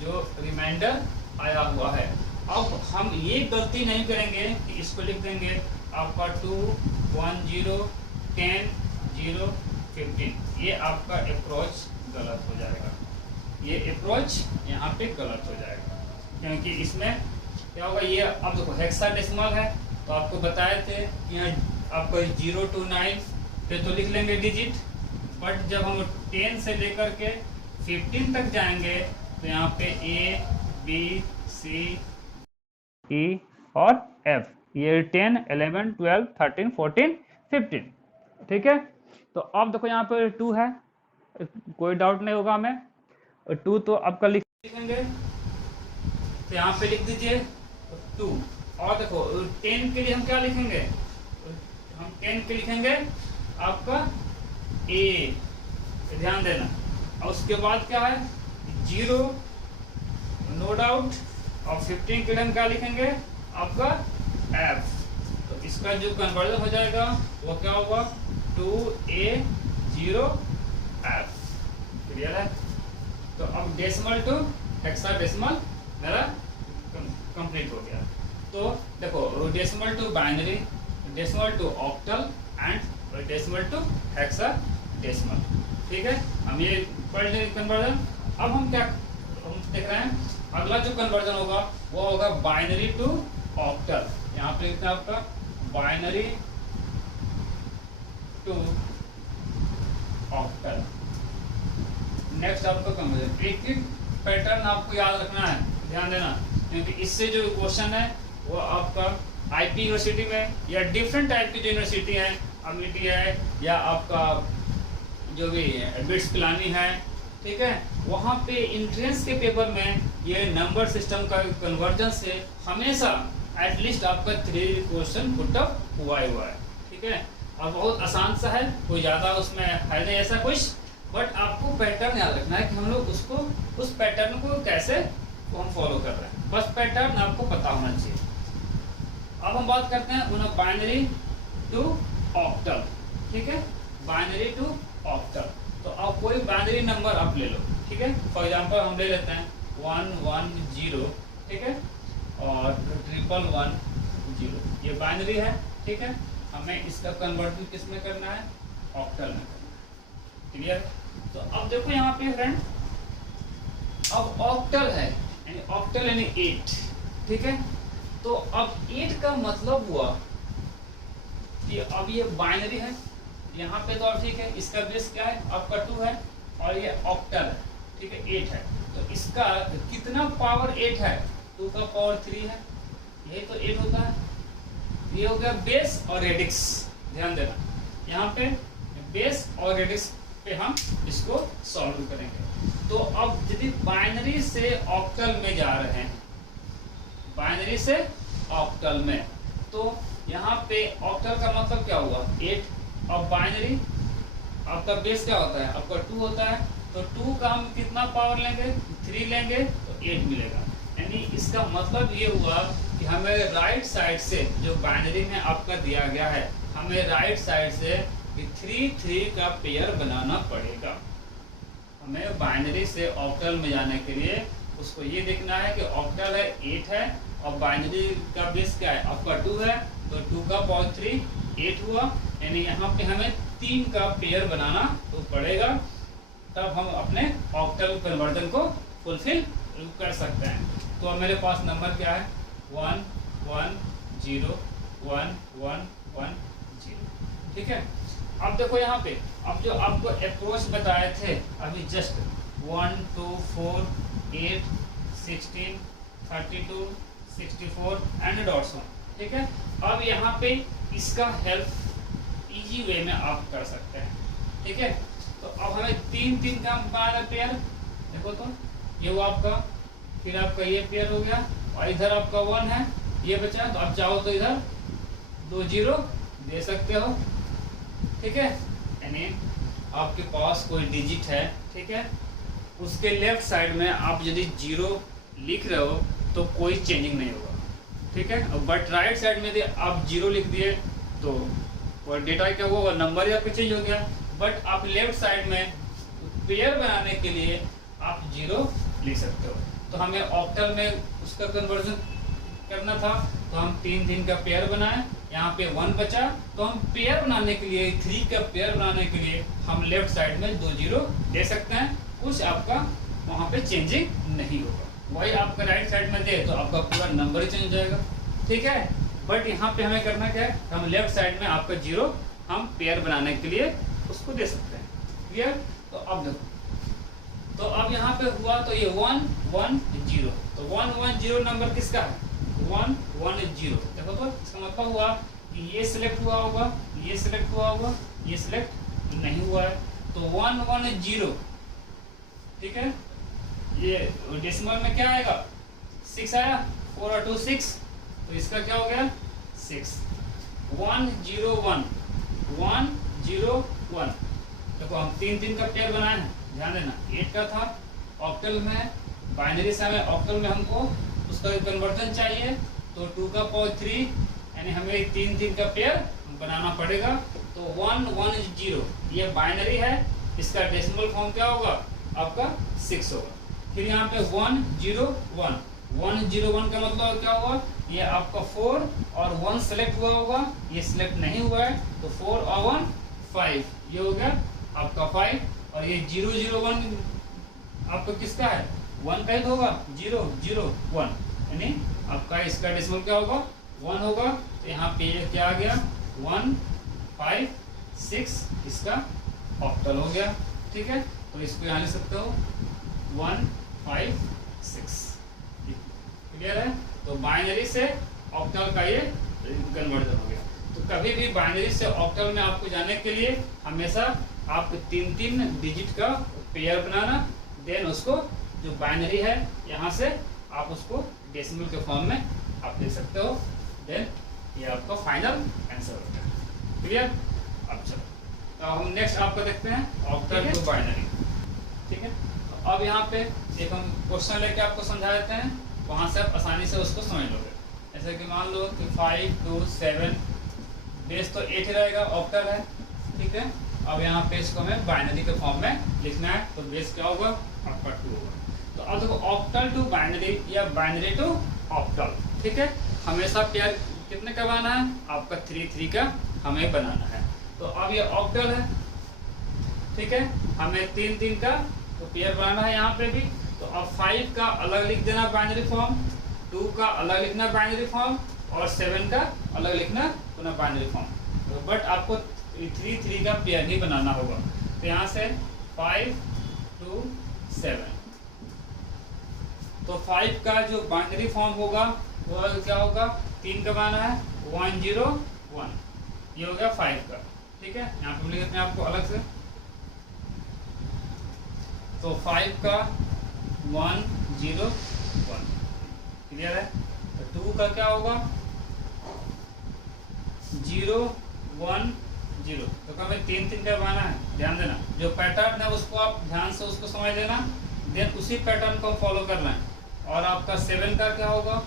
जो रिमाइंडर आया हुआ है, अब हम ये गलती नहीं करेंगे कि इसको लिख देंगे आपका 2 1 0 10 0 15, ये आपका अप्रोच गलत हो जाएगा, ये अप्रोच यहाँ पे गलत हो जाएगा, क्योंकि इसमें क्या होगा, ये अब देखो हेक्साडेसिमल है तो आपको बताए थे कि यहाँ आपको 0 to 9 पे तो लिख लेंगे डिजिट, बट जब हम 10 से लेकर के 15 तक जाएंगे तो यहाँ पे A B C E और F, ये 10 11 12 13 14 15, ठीक है। तो अब देखो यहाँ पे 2 है, कोई डाउट नहीं होगा हमें, 2 तो आपका लिखेंगे, तो यहाँ पे लिख दीजिए 2, और देखो 10 के लिए हम क्या लिखेंगे, हम 10 के लिखेंगे आपका A, ध्यान देना, और उसके बाद क्या है 0 नो डाउट, और 15 के लिए हम क्या लिखेंगे आपका F, तो इसका जो कन्वर्जन हो जाएगा वो क्या होगा 2A 0 F, क्लियर है। तो अब डेसिमल टू हेक्साडेसिमल मेरा कंप्लीट हो गया। तो देखो decimal to binary, decimal to octal and decimal to hexadecimal, ठीक है, हम ये पढ़ लेंगे कन्वर्जन। अब हम क्या देख रहे हैं, अगला जो कन्वर्जन होगा वो होगा बाइनरी टू ऑक्टल, यहाँ पे लिखना आपका बाइनरी टू ऑक्टल। नेक्स्ट आपका कन्वर्जन, एक एक पैटर्न आपको याद रखना है, ध्यान देना, क्योंकि इससे जो क्वेश्चन है वो आपका आईपी यूनिवर्सिटी में या डिफरेंट टाइप की जो यूनिवर्सिटी है, अमिटी है या आपका जो भी बिट्स पिलानी है, ठीक है, वहाँ पे इंट्रेंस के पेपर में ये नंबर सिस्टम का कन्वर्जन से हमेशा एटलीस्ट आपका 3 क्वेश्चन पुट अप हुआ है, ठीक है, और बहुत आसान सा है, कोई ज़्यादा उसमें है नहीं ऐसा कुछ, बट आपको पैटर्न याद रखना है कि हम लोग उसको उस पैटर्न को कैसे हम फॉलो कर रहे हैं, बस पैटर्न आपको पता होना चाहिए। अब हम बात करते हैं बाइनरी टू ऑक्टल, ठीक है, बाइनरी टू ऑक्टल। तो अब कोई बाइनरी नंबर आप ले लो, ठीक है, फॉर एग्जांपल हम ले लेते हैं 1 1 0, ठीक है, और 1 1 0, ये बाइनरी है, ठीक है, हमें इसका कन्वर्जन किस में करना है ऑक्टल में करना है, क्लियर। तो अब देखो यहाँ पे फ्रेंड, अब ऑक्टल है, यानी ऑक्टल यानी 8, ठीक है, तो अब 8 का मतलब हुआ कि अब ये बाइनरी है, यहाँ पे तो ठीक है, इसका बेस क्या है आपका 2 है, और ये ऑक्टल है, ठीक है, 8 है, तो इसका कितना पावर 8 है, 2 का पावर 3 है, यही तो 8 होता है। ये हो गया बेस और रेडिक्स, ध्यान देना, यहाँ पे बेस और रेडिक्स पे हम इसको सॉल्व करेंगे। तो अब यदि बाइनरी से ऑक्टल में जा रहे हैं, बाइनरी से ऑक्टल में, तो यहाँ पे ऑक्टल का मतलब क्या हुआ 8, और बाइनरी आपका बेस क्या होता है आपका 2 होता है, तो 2 का हम कितना पावर लेंगे 3 लेंगे तो 8 मिलेगा। यानी इसका मतलब ये हुआ कि हमें राइट साइड से जो बाइनरी में आपका दिया गया है, हमें राइट साइड से 3 3 का पेयर बनाना पड़ेगा। हमें बाइनरी से ऑक्टल में जाने के लिए उसको ये देखना है कि ऑक्टल है 8 है और बाइनरी का बेस क्या है आपका 2 है, तो 2 का पावर 3 8 हुआ, यानी यहाँ पे हमें 3 का पेयर बनाना तो पड़ेगा, तब हम अपने ऑक्टल कन्वर्जन को फुलफिल कर सकते हैं। तो अब मेरे पास नंबर क्या है 1 1 0 1 1 1 ठीक है। अब देखो यहाँ पे, अब जो आपको अप्रोच बताए थे अभी जस्ट 1 2 4 8 16 32 64 एंड डॉट्स वन, ठीक है। अब यहाँ पे इसका हेल्प इजी वे में आप कर सकते हैं, ठीक है। तो अब हमें तीन तीन का बनाना पेयर, देखो तो ये वो आपका, फिर आपका ये पेयर हो गया और इधर आपका 1 है, ये बचा। तो आप चाहो तो इधर 2 0 दे सकते हो, ठीक है। यानी आपके पास कोई डिजिट है, ठीक है, उसके लेफ्ट साइड में आप यदि 0 लिख रहे हो तो कोई चेंजिंग नहीं होगा, ठीक है। बट राइट साइड में यदि आप 0 लिख दिए तो वो डेटा क्या हुआ, नंबर ही आपका चेंज हो गया। बट आप लेफ्ट साइड में पेयर बनाने के लिए आप 0 लिख सकते हो। तो हमें ऑक्टल में उसका कन्वर्जन करना था, तो हम 3 3 का पेयर बनाए, यहाँ पे 1 बचा। तो हम पेयर बनाने के लिए 3 का पेयर बनाने के लिए हम लेफ्ट साइड में 2 0 दे सकते हैं, कुछ आपका वहाँ पे चेंजिंग नहीं होगा। वही आपका राइट साइड में दे तो आपका पूरा नंबर ही चेंज हो जाएगा, ठीक है। बट यहाँ पे हमें करना क्या है, हम लेफ्ट साइड में आपका 0 हम पेयर बनाने के लिए उसको दे सकते हैं, क्लियर। तो अब देखो, तो अब यहाँ पे हुआ तो ये 1 1 0, तो 1 1 0 नंबर किसका है, 1 1 0। देखो तो इसका मतलब हुआ कि ये सिलेक्ट हुआ होगा, ये सिलेक्ट हुआ होगा, ये सिलेक्ट नहीं हुआ है। तो 1 1 0, ठीक है। ये डेसिमल में क्या आएगा, 6 आया, 4 और 2 6, तो इसका क्या हो गया 6। 1 0 1 1 0 1। देखो हम 3 3 का पेयर बनाए हैं, ध्यान देना 8 का था ऑक्टल में, बाइनरी से हमें ऑक्टल में हमको उसका कन्वर्जन चाहिए, तो 2 का पावर 3 यानी हमें 3 3 का पेयर बनाना पड़ेगा। तो 1 1 0 ये बाइनरी है, इसका डेसिमल फॉर्म क्या होगा आपका 6 होगा। फिर यहाँ पे 1 0 1 1 0 1 का मतलब क्या हुआ, ये आपका 4 और 1 सेलेक्ट हुआ होगा, ये सिलेक्ट नहीं हुआ है, तो 4 और 1 5, ये हो गया आपका 5। और ये 0 0 1 आपका किसका है, 1 का ही होगा, 0 0 1, यानी आपका इसका डेसिमल क्या होगा 1 होगा। तो यहाँ पे ये क्या आ गया 1 5 6, इसका ऑक्टल हो गया, ठीक है। तो इसको यहाँ लिख सकते हो 1 5 6, क्लियर है। तो बाइनरी से ऑक्टल का ये कन्वर्जन हो गया। तो कभी भी बाइनरी से ऑक्टल में आपको जाने के लिए हमेशा आप 3 3 डिजिट का पेयर बनाना, देन उसको जो बाइनरी है यहाँ से आप उसको डेसिमल के फॉर्म में आप दे सकते हो, देन ये आपका फाइनल आंसर होता है, क्लियर। अब चलो तो हम नेक्स्ट आपको देखते हैं ऑक्टल टू बाइनरी, ठीक है। तो अब यहाँ पे एक हम क्वेश्चन लेके आपको समझा देते हैं, वहाँ से आप आसानी से उसको समझ लोगे। जैसे कि मान लो कि 5 2 7, बेस तो 8 ही रहेगा, ऑक्टल है, ठीक है। अब यहाँ पे इसको हमें बाइनरी के फॉर्म में लिखना है, तो बेस क्या होगा आपका 2 होगा। तो अब देखो ऑक्टल टू बाइनरी या बाइनरी टू ऑक्टल, ठीक है। हमेशा पेयर कितने का बनाना है आपका 3 3 का हमें बनाना है। तो अब ये ऑक्टल है, ठीक है, हमें 3 3 का तो पेयर बनाना है यहाँ पे भी। तो अब 5 का अलग लिख देना बाइनरी फॉर्म, 2 का अलग लिखना बाइनरी फॉर्म, और 7 का अलग लिखना पुनः बाइनरी फॉर्म। तो बट आपको 3 3 का पेयर ही बनाना होगा। तो यहाँ से 5 2 7, तो 5 का जो बाइनरी फॉर्म होगा वो क्या होगा, 3 का बनाना है 1 0 1, ये हो गया 5 का, ठीक है। यहाँ पे लिख देते हैं आपको अलग से। तो 5 का 1 0 1, क्लियर है। तो 2 का क्या होगा 0 1 0, तो हमें 3 3 का बनाना है, ध्यान देना जो पैटर्न है उसको आप ध्यान से उसको समझ लेना, देन उसी पैटर्न को फॉलो करना है। और आपका 7 का क्या होगा,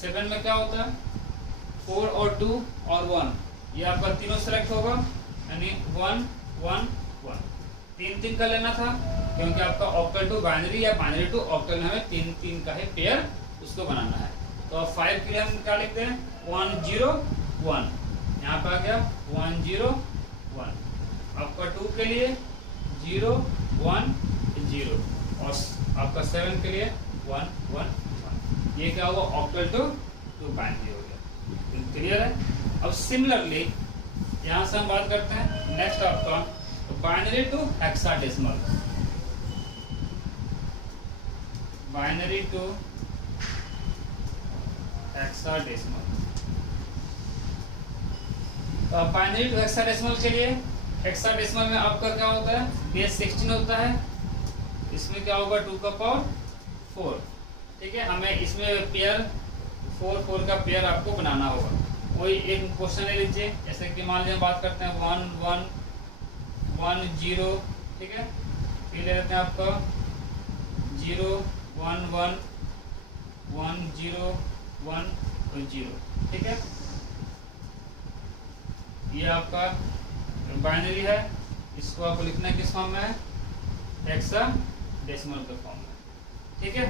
7 में क्या होता है 4 और 2 और 1, ये आपका तीनों सेलेक्ट होगा, यानी 1 1 1। 3 3 का लेना था क्योंकि आपका ऑक्टल टू बाइनरी या बाइनरी टू ऑक्टल में हमें 3 3 का ही पेयर उसको बनाना है। तो अब 5 के लिए हम क्या लिखते हैं 1 0 1, यहाँ पर आ गया 1 0 1। आपका 2 के लिए 0 1 0, और आपका 7 के लिए 1 1 1। ये क्या होगा ऑक्टल टू बाइनरी हो गया, क्लियर है। अब सिमिलरली यहाँ से हम बात करते हैं नेक्स्ट आपका binary to hexadecimal. Binary to hexadecimal. Binary to hexadecimal के लिए हेक्साडेसिमल में आपका क्या होता है, बेस 16 होता है, इसमें क्या होगा 2 का पावर 4। ठीक है, हमें इसमें पेयर 4 का पेयर आपको बनाना होगा। कोई एक क्वेश्चन ले लीजिए, जैसे कि मान लीजिए बात करते हैं 1 1 1 0। ठीक है, फिर ले लेते हैं आपका 0 1 1 1 0 1 और 0। ठीक है, ये आपका बाइनरी है, इसको आपको लिखना है किस फॉर्म में है, हेक्साडेसिमल के फॉर्म में। ठीक है,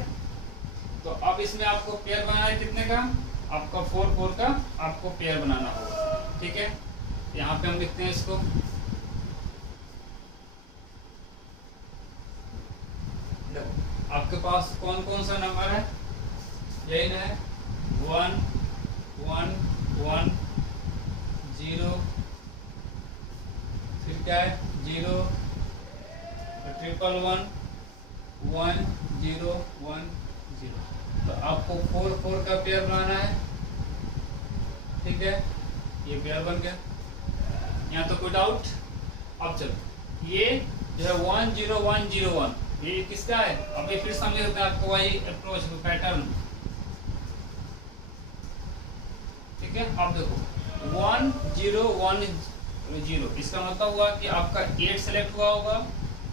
तो अब इसमें आपको पेयर बनाना है कितने का, आपका 4 का आपको पेयर बनाना होगा। ठीक है, यहाँ पे हम लिखते हैं इसको, आपके पास कौन कौन सा नंबर है, यही है 1 1 1 0, फिर क्या है 0 1 1 1 0 1 0। तो आपको 4 का पेयर बनाना है। ठीक है, ये पेयर बन गया, यहाँ तो कोई डाउट। अब चलो ये जो है 1 0 1 0 1, ये किसका है, अब ये फिर समझ लेते हैं आपको वही अप्रोच पैटर्न। ठीक है, अब देखो 1 0 1 0, इसका मतलब हुआ कि आपका 8 सेलेक्ट हुआ होगा,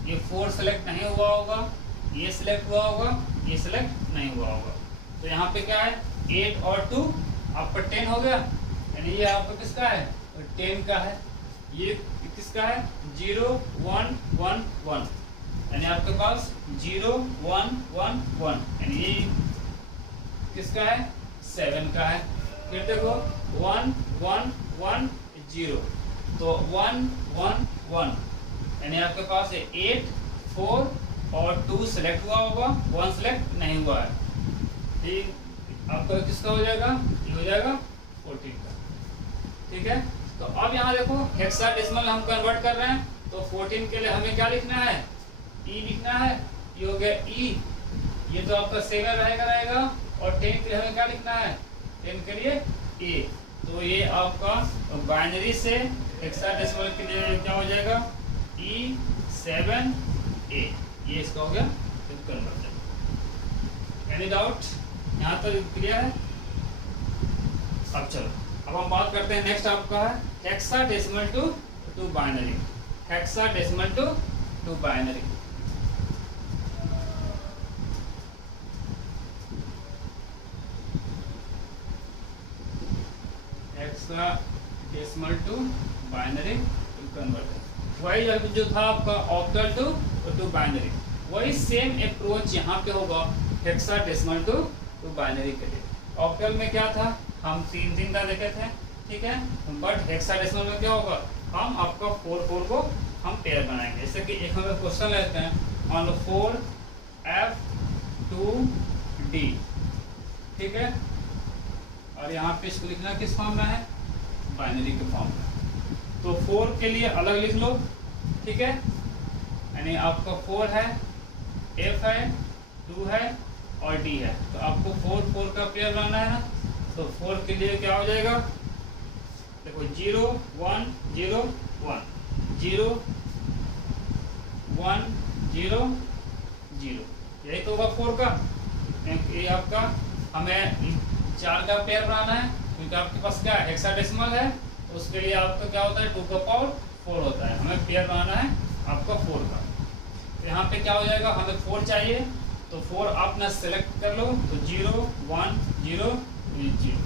ये 4 सेलेक्ट नहीं हुआ होगा, ये सिलेक्ट हुआ होगा, ये सिलेक्ट नहीं हुआ होगा। तो यहाँ पे क्या है 8 और 2 आपका 10 हो गया, यानी ये आपका किसका है 10 का है। ये किसका है 0 1 1 1, यानी आपके पास 0 1 1 1, यानी ये किसका है 7 का है। फिर देखो 1 1 1 0, तो 1 1 1, यानी आपके पास 8 4 और 2 सेलेक्ट हुआ होगा, 1 सेलेक्ट नहीं हुआ है। ठीक, आपका किसका हो जाएगा, ये हो जाएगा 14 का। ठीक है, तो अब यहाँ देखो हेक्साडेसिमल हम कन्वर्ट कर रहे हैं, तो 14 के लिए हमें क्या लिखना है, ई लिखना है, ये हो गया ई, ये तो आपका 7 रहेगा, और 10 के लिए हमें क्या लिखना है, 10 के लिए ए। तो ये आपका बाइनरी से हेक्साडेसिमल के लिए क्या हो जाएगा E7A, ये इसका हो गया कन्वर्जन। एनी डाउट, यहाँ तो क्लियर है। अब चलो, अब हम बात करते हैं नेक्स्ट आपका है hexadecimal to binary. Hexadecimal to binary, hexadecimal to binary converter. वही जो था आपका ऑक्टल टू बाइनरी, वही सेम अप्रोच यहाँ पे होगा हेक्साडेसिमल टू बाइनरी के लिए। ऑक्टल में क्या था, हम 3 का देखे थे, ठीक है, बट हेक्साडेसिमल में क्या होगा, हम आपका 4 को हम पेयर बनाएंगे। जैसे कि एक हमें क्वेश्चन लेते हैं मान लो 4F2D, ठीक है, और यहाँ पे इसको लिखना किस फॉर्म में है, बाइनरी के फॉर्म में। तो 4 के लिए अलग लिख लो, ठीक है, यानी आपका 4 है, F है, 2 है और D है, तो आपको 4 का पेयर बनाना है ना। तो 4 के लिए क्या हो जाएगा, देखो 0 1 0 1 0 1 0 0, यही तो होगा 4 का। ये आपका हमें 4 का पेयर बनाना है, क्योंकि आपके पास क्या है हेक्साडेसिमल है, तो उसके लिए आपका क्या होता है 2 का पावर 4 होता है, हमें पेयर बनाना है आपका 4 का। तो यहाँ पे क्या हो जाएगा, हमें 4 चाहिए, तो 4 आप ना सेलेक्ट कर लो, तो 0 1 0 0।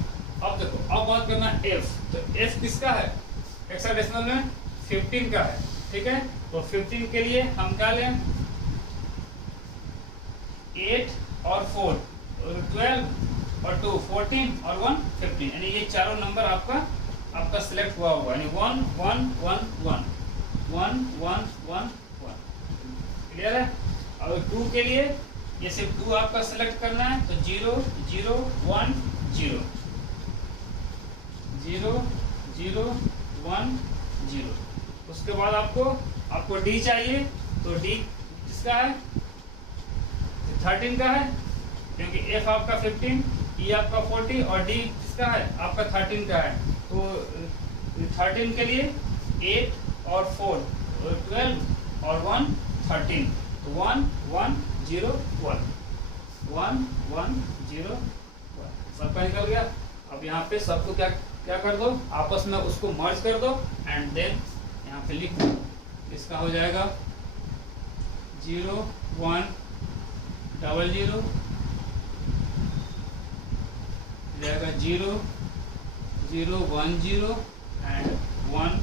अब देखो, अब बात करना है F, तो F किसका है, हेक्साडेसिमल में 15 का है, ठीक है। तो 15 के लिए हम क्या लें, 8 और 4 12 और 2 14 और 1 15, यानी ये चारों नंबर आपका सिलेक्ट हुआ होगा, यानी 1 1 1 1 1 1 1 1, क्लियर है। और 2 के लिए ये सिर्फ 2 आपका सेलेक्ट करना है, तो 0 0 1 0 0 0 1 0। उसके बाद आपको डी चाहिए, तो डी किसका है, 13 का है, क्योंकि एफ आपका 15, ई आपका 40 और डी किसका है आपका 13 का है। तो 13 के लिए 8 और 4 12 और 1 13, तो 1 1 0 1 1 1 0 1 सबका निकल गया। अब यहाँ पे सबको क्या कर दो, आपस में उसको मर्ज कर दो एंड देन यहाँ पे लिख दो। इसका हो जाएगा 0 1 0 0 जाएगा 0 0 1 0 एंड 1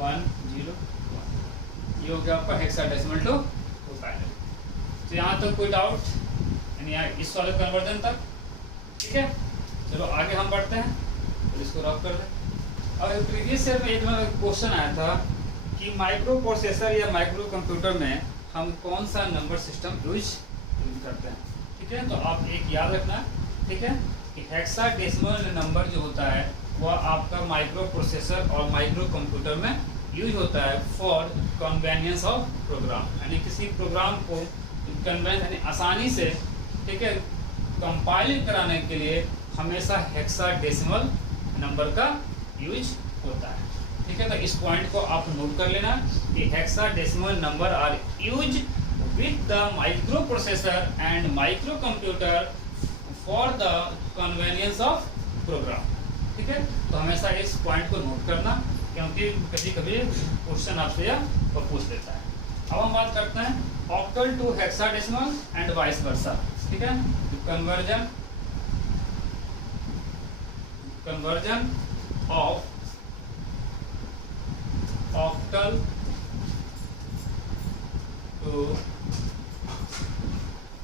1 0 1। ये हो गया आपका हेक्साडेसिमल टू बाइनरी। तो यहाँ तक कोई डाउट, यानी इस वाले कन्वर्जन तक, ठीक है। चलो आगे हम बढ़ते हैं, तो इसको रफ कर दें। और प्रीवियस ईयर में एक क्वेश्चन आया था कि माइक्रो प्रोसेसर या माइक्रो कंप्यूटर में हम कौन सा नंबर सिस्टम यूज करते हैं, ठीक है। तो आप एक याद रखना, ठीक है, कि हेक्साडेसिमल नंबर जो होता है वह आपका माइक्रो प्रोसेसर और माइक्रो कंप्यूटर में यूज होता है फॉर कन्वीनियंस ऑफ प्रोग्राम, यानी किसी प्रोग्राम को कन्वेंस यानी आसानी से, ठीक है, कंपाइल कराने के लिए हमेशा हेक्साडेसिमल नंबर का यूज होता है, ठीक है। तो इस पॉइंट को आप नोट कर लेना कि hexadecimal number are use with the microprocessor and microcomputer for the convenience of program, ठीक है। तो हमेशा इस पॉइंट को नोट करना, क्योंकि कभी कभी क्वेश्चन आपसे या पूछ लेता है। अब हम बात करते हैं octal to hexadecimal and vice versa, ठीक है। Conversion of octal to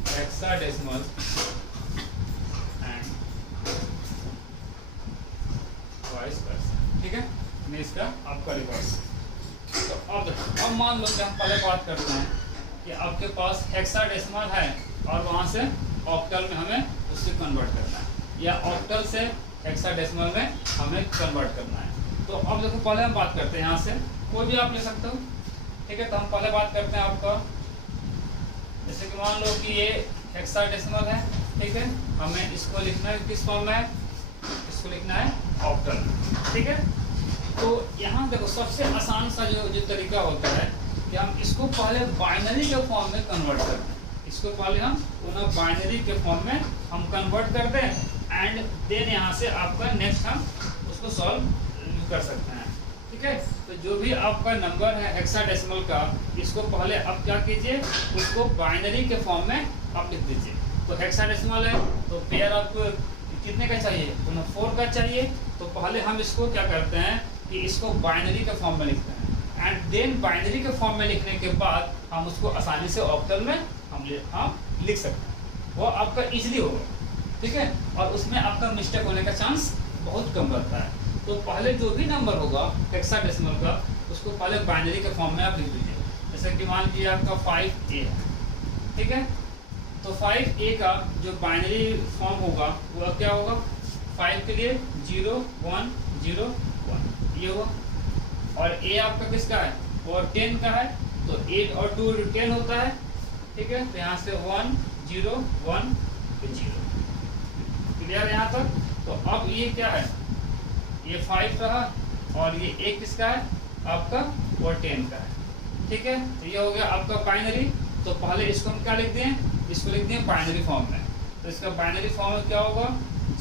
hexadecimal and vice versa, ठीक है। मैं इसका आपका रिवर्स। तो अब मान लो कि हम पहले बात करते हैं कि आपके पास हेक्साडेसिमल है और वहाँ से ऑक्टल में हमें उससे कन्वर्ट करना है, या ऑक्टल से हेक्साडेसिमल में हमें कन्वर्ट करना है। तो अब देखो पहले हम बात करते हैं, यहाँ से कोई भी आप ले सकते हो, ठीक है। तो हम पहले बात करते हैं आपका, जैसे कि मान लो कि ये हेक्साडेसिमल है, ठीक है। हमें इसको लिखना है किस फॉर्म में, इसको लिखना है ऑक्टल, ठीक है। तो यहाँ देखो सबसे आसान सा जो तरीका होता है कि हम इसको पहले बाइनरी के फॉर्म में कन्वर्ट करते हैं। इसको पहले हम उन्हें बाइनरी के फॉर्म में हम कन्वर्ट करते हैं एंड देन यहाँ से आपका नेक्स्ट हम उसको सॉल्व कर सकते हैं, ठीक है। तो जो भी आपका नंबर है हेक्साडेसिमल का, इसको पहले आप क्या कीजिए, उसको बाइनरी के फॉर्म में आप लिख दीजिए। तो हेक्साडेसिमल है तो पेयर आपको कितने का चाहिए, 4 का चाहिए। तो पहले हम इसको क्या करते हैं कि इसको बाइनरी के फॉर्म में लिखते हैं एंड देन बाइनरी के फॉर्म में लिखने के बाद हम उसको आसानी से ऑक्टल में हम लिख सकते हैं, वो आपका इजीली होगा, ठीक है। और उसमें आपका मिस्टेक होने का चांस बहुत कम रहता है। तो पहले जो भी नंबर होगा हेक्साडेसिमल का, उसको पहले बाइनरी के फॉर्म में आप लिख दीजिए। जैसे कि मान लीजिए आपका 5A है, ठीक है। तो 5A का जो बाइनरी फॉर्म होगा वो क्या होगा, 5 के लिए 0 1 0 1 ये हुआ, और A आपका किसका है, और 10 का है, तो 8 और 2 10 होता है, ठीक है। तो यहाँ से 1 0 1 0, क्लियर यहाँ तक। तो अब ये क्या है, ये 5 रहा और ये एक किसका है आपका, और 10 का है, ठीक है। तो ये हो गया आपका बाइनरी। तो पहले इसको हम क्या लिख दें, इसको लिख दें बाइनरी फॉर्म में। तो इसका बाइनरी फॉर्म में क्या होगा,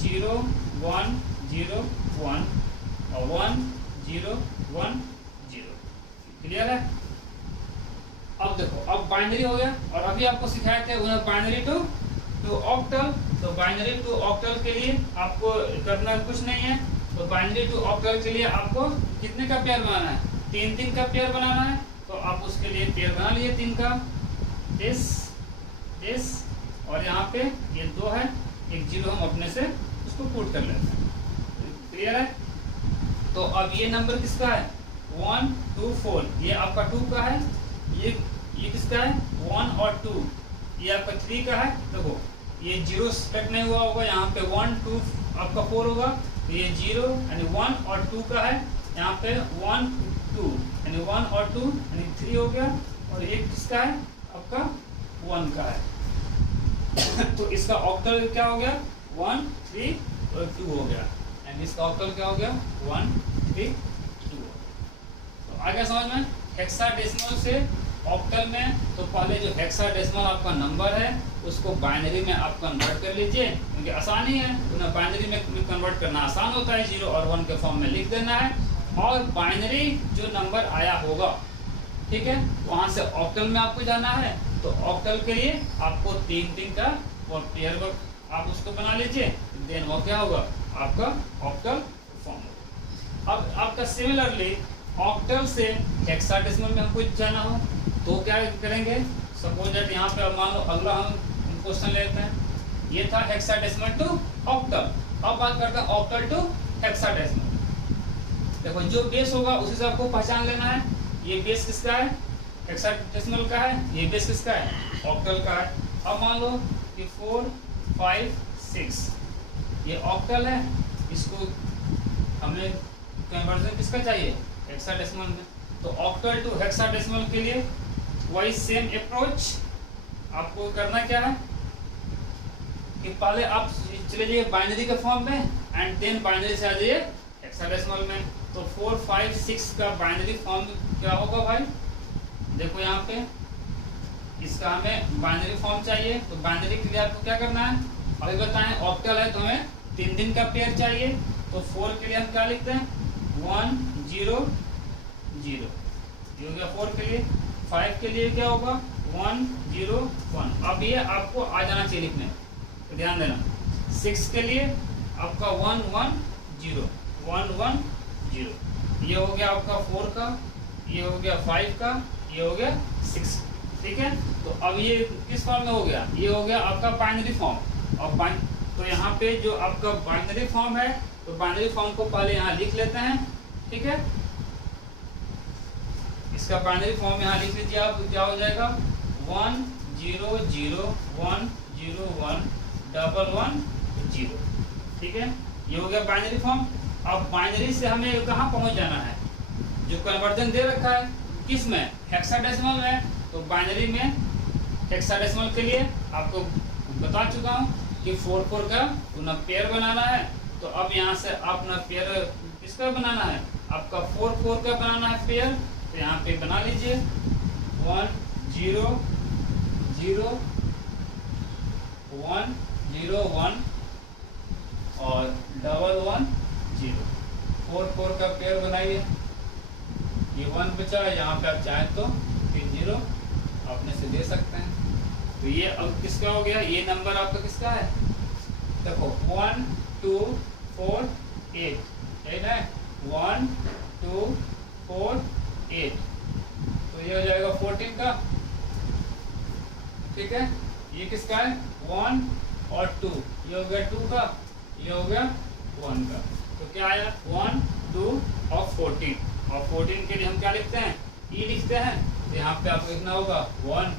0 1 0 1 और 1 0 1 0, क्लियर है। अब देखो अब बाइनरी हो गया, और अभी आपको सिखाए थे बाइनरी टू ऑक्टल। तो बाइनरी टू ऑक्टल के लिए आपको करना कुछ नहीं है। तो बाइनरी टू ऑक्टल के लिए आपको कितने का पेयर बनाना है, 3 का पेयर बनाना है। तो आप उसके लिए पेयर बना लिए 3 का, दिस और यहाँ पे ये 2 है, एक 0 हम अपने से उसको पुट कर लेते हैं, क्लियर है। तो अब ये नंबर किसका है, 1 2 4, ये आपका 2 का है, ये किसका है 1 और 2, ये आपका 3 का है। देखो ये 0 सेट नहीं हुआ होगा, यहाँ पे 1 2 आपका 4 होगा, तो ये 0 यानी 1 और 2 का है, यहाँ पे 1 2 यानी 1 और 2 यानी 3 हो गया, और एक किसका है आपका 1 का है। तो इसका ऑक्टल क्या हो गया 1 3 और 2 हो गया, एंड इसका ऑक्टल क्या हो गया 1 3 2। तो आ गया समझ में। हेक्साडेसिमल से ऑक्टल में, तो पहले जो हेक्साडेसिमल आपका नंबर है उसको बाइनरी में आप कन्वर्ट कर लीजिए, क्योंकि आसानी है, उन्हें बाइनरी में कन्वर्ट करना आसान होता है, 0 और 1 के फॉर्म में लिख देना है, और बाइनरी जो नंबर आया होगा, ठीक है, वहां से ऑक्टल में आपको जाना है। तो ऑक्टल के लिए आपको 3 का और पेयर आप उसको बना लीजिए, देन वो क्या होगा आपका ऑक्टल फॉर्म होगा। अब आपका सिमिलरली ऑक्टल से हेक्साडेसिमल में हमको जाना हो तो क्या करेंगे, सपोज दैट यहाँ पे मान लो अगला हम क्वेश्चन लेते हैं, ये था हेक्साडेसिमल टू ऑक्टल। अब बात करते हैं ऑक्टल टू हेक्साडेसिमल। देखो जो बेस होगा उसी से आपको पहचान लेना है, ये बेस किसका है हेक्साडेसिमल का है, ये बेस किसका है ऑक्टल का है। अब मान लो कि 4 5 6 ये ऑक्टल है, इसको हमें कन्वर्जन किसका चाहिए हेक्साडेसिमल में। तो ऑक्टल टू हेक्साडेसिमल के लिए वही सेम अप्रोच आपको करना क्या है कि पहले आप चले जाइए बाइनरी के फॉर्म में, एंड देन बाइनरी से आ जाइए हेक्साडेसिमल में। तो 4 5 6 का बाइनरी फॉर्म क्या होगा भाई, देखो यहाँ पे इसका हमें बाइनरी फॉर्म चाहिए। तो बाइनरी के लिए आपको क्या करना है, अभी बताएं ऑक्टल है तो हमें 3 का पेयर चाहिए। तो 4 के लिए हम क्या लिखते हैं 1 0 0, ये हो गया 4 के लिए। 5 के लिए क्या होगा 1 0 1। अब ये आपको आ जाना चाहिए लिखने, तो ध्यान देना। 6 के लिए आपका 1 1 0 1 1 0, ये हो गया आपका 4 का, ये हो गया 5 का, ये हो गया 6, ठीक है। तो अब ये किस फॉर्म में हो गया, ये हो गया आपका बाइनरी फॉर्म। और तो यहाँ पे जो आपका बाइनरी फॉर्म है, तो बाइनरी फॉर्म को पहले यहाँ लिख लेते हैं, ठीक है। इसका बाइनरी फॉर्म यहाँ लिख लीजिए आप, क्या हो जाएगा 1 0 0 1 0 1 1 1 0, ठीक है, ये हो गया बाइनरी फॉर्म। अब बाइनरी से हमें कहाँ पहुँच जाना है, जो कन्वर्जन दे रखा है किस में हेक्साडेसिमल में। तो बाइनरी में हेक्साडेसिमल के लिए आपको बता चुका हूँ कि 4 4 का पुनः पेयर बनाना है। तो अब यहाँ से अपना पेयर किसका बनाना है, आपका 4 4 का बनाना है पेयर। तो यहाँ पे बना लीजिए 1 0 0 1 0 1 और 1 1 0, 4 4 का पेयर बनाइए। ये 1 बचा है, यहाँ पे आप चाहें तो फिर 0 अपने से दे सकते हैं। तो ये अब किसका हो गया, ये नंबर आपका किसका है, देखो 1 2 4 8, ठीक है 1 2 4 8, तो ये हो जाएगा 14 का, ठीक है। ये किसका है 1 और 2, ये हो गया 2 का, ये हो गया 1 का। तो क्या आया 1 2 और 14, और 14 के लिए हम क्या लिखते हैं ई लिखते हैं। तो यहाँ पे आपको लिखना होगा 1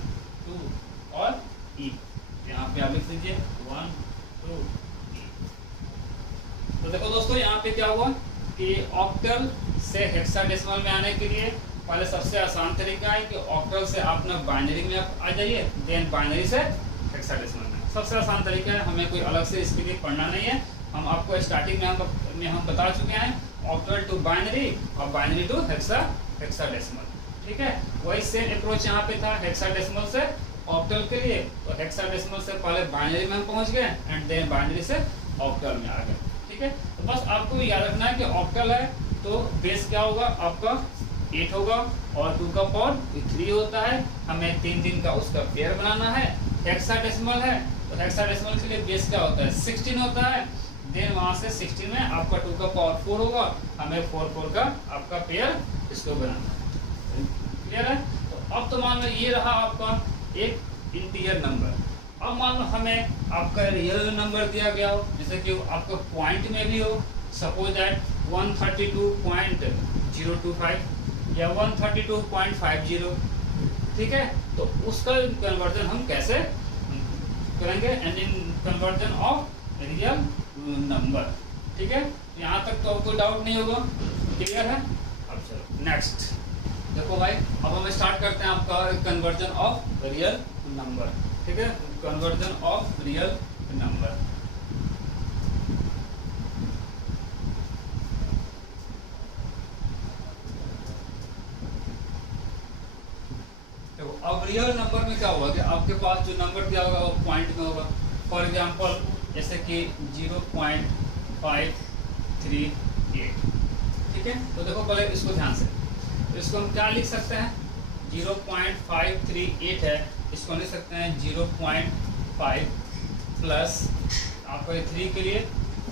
2 और ई, यहाँ पे आप लिख लीजिए 1 2 ई। तो देखो दोस्तों यहाँ पे क्या हुआ कि ऑक्टल से हेक्साडेसिमल में आने के लिए पहले सबसे आसान तरीका है कि ऑक्टल से आप ना बाइनरी में आप आ जाइए, देन बाइनरी से हेक्साडेसिमल में। सबसे आसान तरीका है, हमें कोई अलग से इसके लिए पढ़ना नहीं है। हम आपको स्टार्टिंग में हम बता चुके हैं ऑक्टल टू बाइनरी और बाइनरी टू हेक्साडेसिमल, ठीक है। वही सेम अप्रोच यहाँ पे था हेक्साडेसिमल से ऑक्टल के लिए। तो हेक्साडेसिमल से पहले बाइनरी में हम पहुँच गए, एंड देन बाइनरी से ऑक्टल में आ गए, ठीक है। तो बस आपको याद रखना है कि ऑक्टल है तो बेस क्या होगा आपका 8 होगा, और 2 का पावर 3 होता है। हमें 3 का उसका पेयर बनाना है। हेक्साडेसिमल है तो हेक्साडेसिमल के लिए बेस क्या होता है 16 होता है। देन वहां से 16 में आपका 2 का पावर 4 होगा, हमें 4 4 का आपका पेयर इसको बनाना है, क्लियर है। तो अब तो मान लो ये रहा आपका एक इंटीजर नंबर। अब मान लो हमें आपका रियल नंबर दिया गया हो, जैसे कि आपका पॉइंट में भी हो, सपोज दैट 132.025 या 132.50, ठीक है। तो उसका कन्वर्जन हम कैसे करेंगे, and in conversion of real number, ठीक है। यहाँ तक तो कोई डाउट नहीं होगा, क्लियर है। अब अब चलो नेक्स्ट देखो भाई, अब हम स्टार्ट करते हैं आपका कन्वर्जन ऑफ रियल नंबर। ठीक है, कन्वर्जन ऑफ रियल नंबर। देखो अब रियल नंबर में क्या होगा कि आपके पास जो नंबर दिया होगा वो पॉइंट में होगा। फॉर एग्जांपल जैसे कि 0.538। ठीक है, तो देखो पहले इसको ध्यान से, तो इसको हम क्या लिख सकते हैं, 0.538 है, इसको लिख सकते हैं 0.5 प्लस आपका 3 के लिए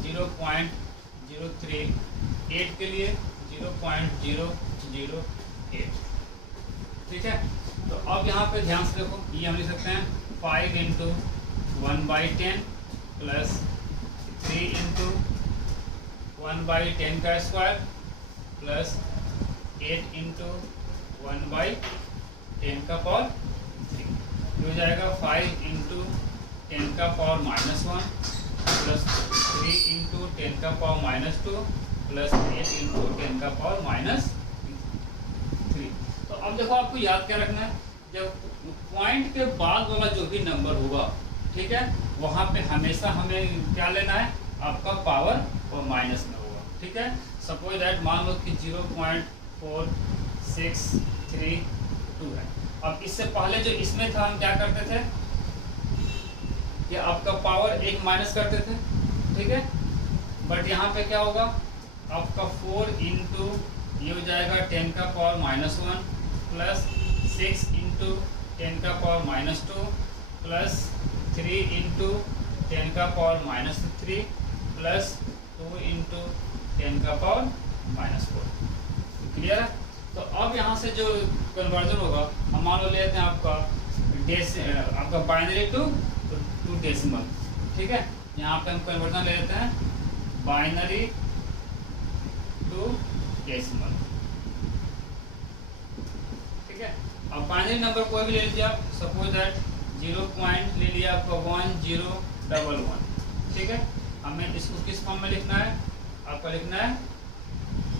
0.038 के लिए 0.008। ठीक है, तो अब यहाँ पे ध्यान से देखो, ये हम लिख सकते हैं 5 इंटू 1/10 प्लस 3 इंटू 1/10 का स्क्वायर प्लस 8 इंटू 1/10 का पावर 3। हो जाएगा 5 इंटू 10 का पावर -1 प्लस 3 इंटू 10 का पावर -2 प्लस 8 इंटू 10 का पावर -3। तो अब देखो आपको याद क्या रखना है, जब पॉइंट के बाद वाला जो भी नंबर होगा, ठीक है, वहां पे हमेशा हमें क्या लेना है, आपका पावर और माइनस में होगा। ठीक है, सपोज दैट मान लो कि 0.4632 है। अब इससे पहले जो इसमें था हम क्या करते थे कि आपका पावर एक माइनस करते थे। ठीक है, बट यहाँ पे क्या होगा, आपका 4 इंटू ये हो जाएगा 10 का पावर -1 प्लस 6 इंटू 10 का पावर -2 प्लस 3 इंटू 10 का पावर -3 प्लस 2 इंटू 10 का पावर -4। क्लियर है? तो अब यहाँ से जो कन्वर्जन होगा, हम मान लो लेते हैं आपका बाइनरी टू डेसिमल। ठीक है, यहाँ पे हम कन्वर्जन ले लेते हैं बाइनरी टू डेसिमल। ठीक है, अब बाइनरी नंबर कोई भी ले लीजिए आप, सपोज दैट 0 पॉइंट ले लिया आपका 1011। ठीक है, हमें इसको किस फॉर्म में लिखना है, आपका लिखना है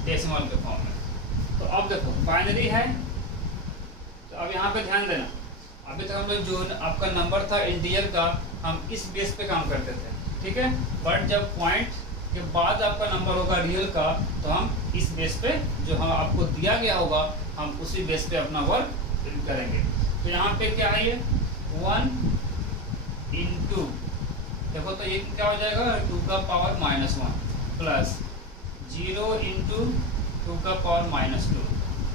डेसिमल के फॉर्म में। तो अब देखो बाइनरी है, तो अब यहाँ पे ध्यान देना, अभी तक हम लोग जो आपका नंबर था इंटीजर का, हम इस बेस पे काम करते थे। ठीक है, बट जब पॉइंट के बाद आपका नंबर होगा रियल का, तो हम इस बेस पे जो हम आपको दिया गया होगा, हम उसी बेस पे अपना वर्क करेंगे। तो यहाँ पे क्या है, ये 1 इंटू, देखो तो ये क्या हो जाएगा 2 का पावर -1 प्लस 0 इंटू 2 का पावर -2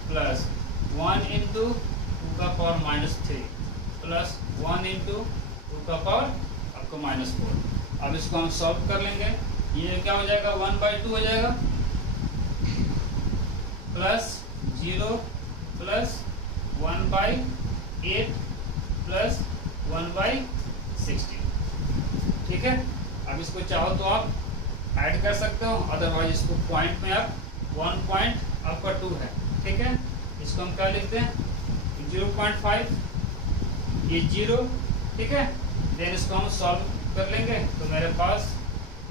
प्लस 1 इंटू 2 का पावर -3 प्लस 1 इंटू 2 का पावर आपको -4। अब इसको हम सॉल्व कर लेंगे, ये क्या हो जाएगा 1/2 हो जाएगा प्लस 0 प्लस 1/8 प्लस 1/16। ठीक है, अब इसको चाहो तो आप ऐड कर सकते हो, अदरवाइज इसको पॉइंट में आप 1.2 है। ठीक है, इसको हम क्या लिखते हैं 0.5, ये 0। ठीक है, देन इसको हम सॉल्व कर लेंगे, तो मेरे पास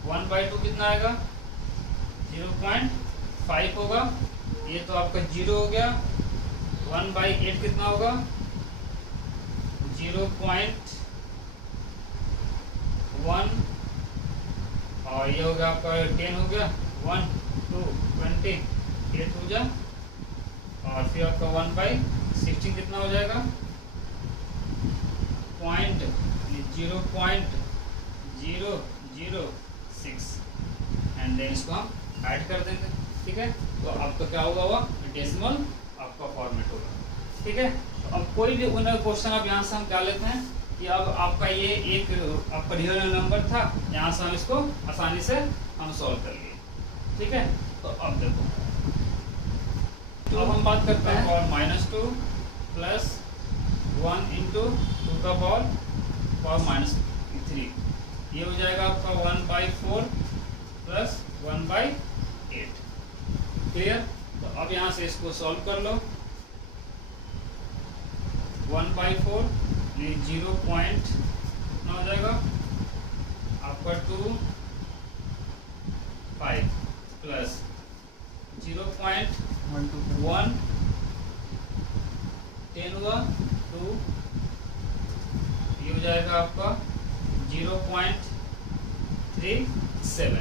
1/2 कितना आएगा 0.5 होगा, ये तो आपका 0 हो गया। 1/8 कितना होगा 0.1 और ये हो गया आपका 10 हो गया, 1 2 20 8 हो जा, और फिर आपका 1/16 कितना हो जाएगा 0.006 एंड देन इसको हम ऐड कर देंगे। ठीक है, तो आपका क्या होगा, वो डेसिमल आपका फॉर्मेट होगा। ठीक है, तो अब कोई भी क्वेश्चन अब यहाँ से हम क्या लेते हैं कि अब आपका ये एक आपका रियल नंबर था, यहाँ से हम इसको आसानी से हम सॉल्व कर लिए। ठीक है, तो अब देखो, तो अब हम बात करते हैं पावर -2 प्लस 1 इंटू 2 का पावर -3, ये हो जाएगा आपका 1/4 प्लस 1/8। क्लियर? तो अब यहाँ से इसको सॉल्व कर लो, 1/4 ये 0 पॉइंट कितना हो जाएगा आपका 25 प्लस 0.006 1 10 हुआ 2, ये हो जाएगा आपका 0.37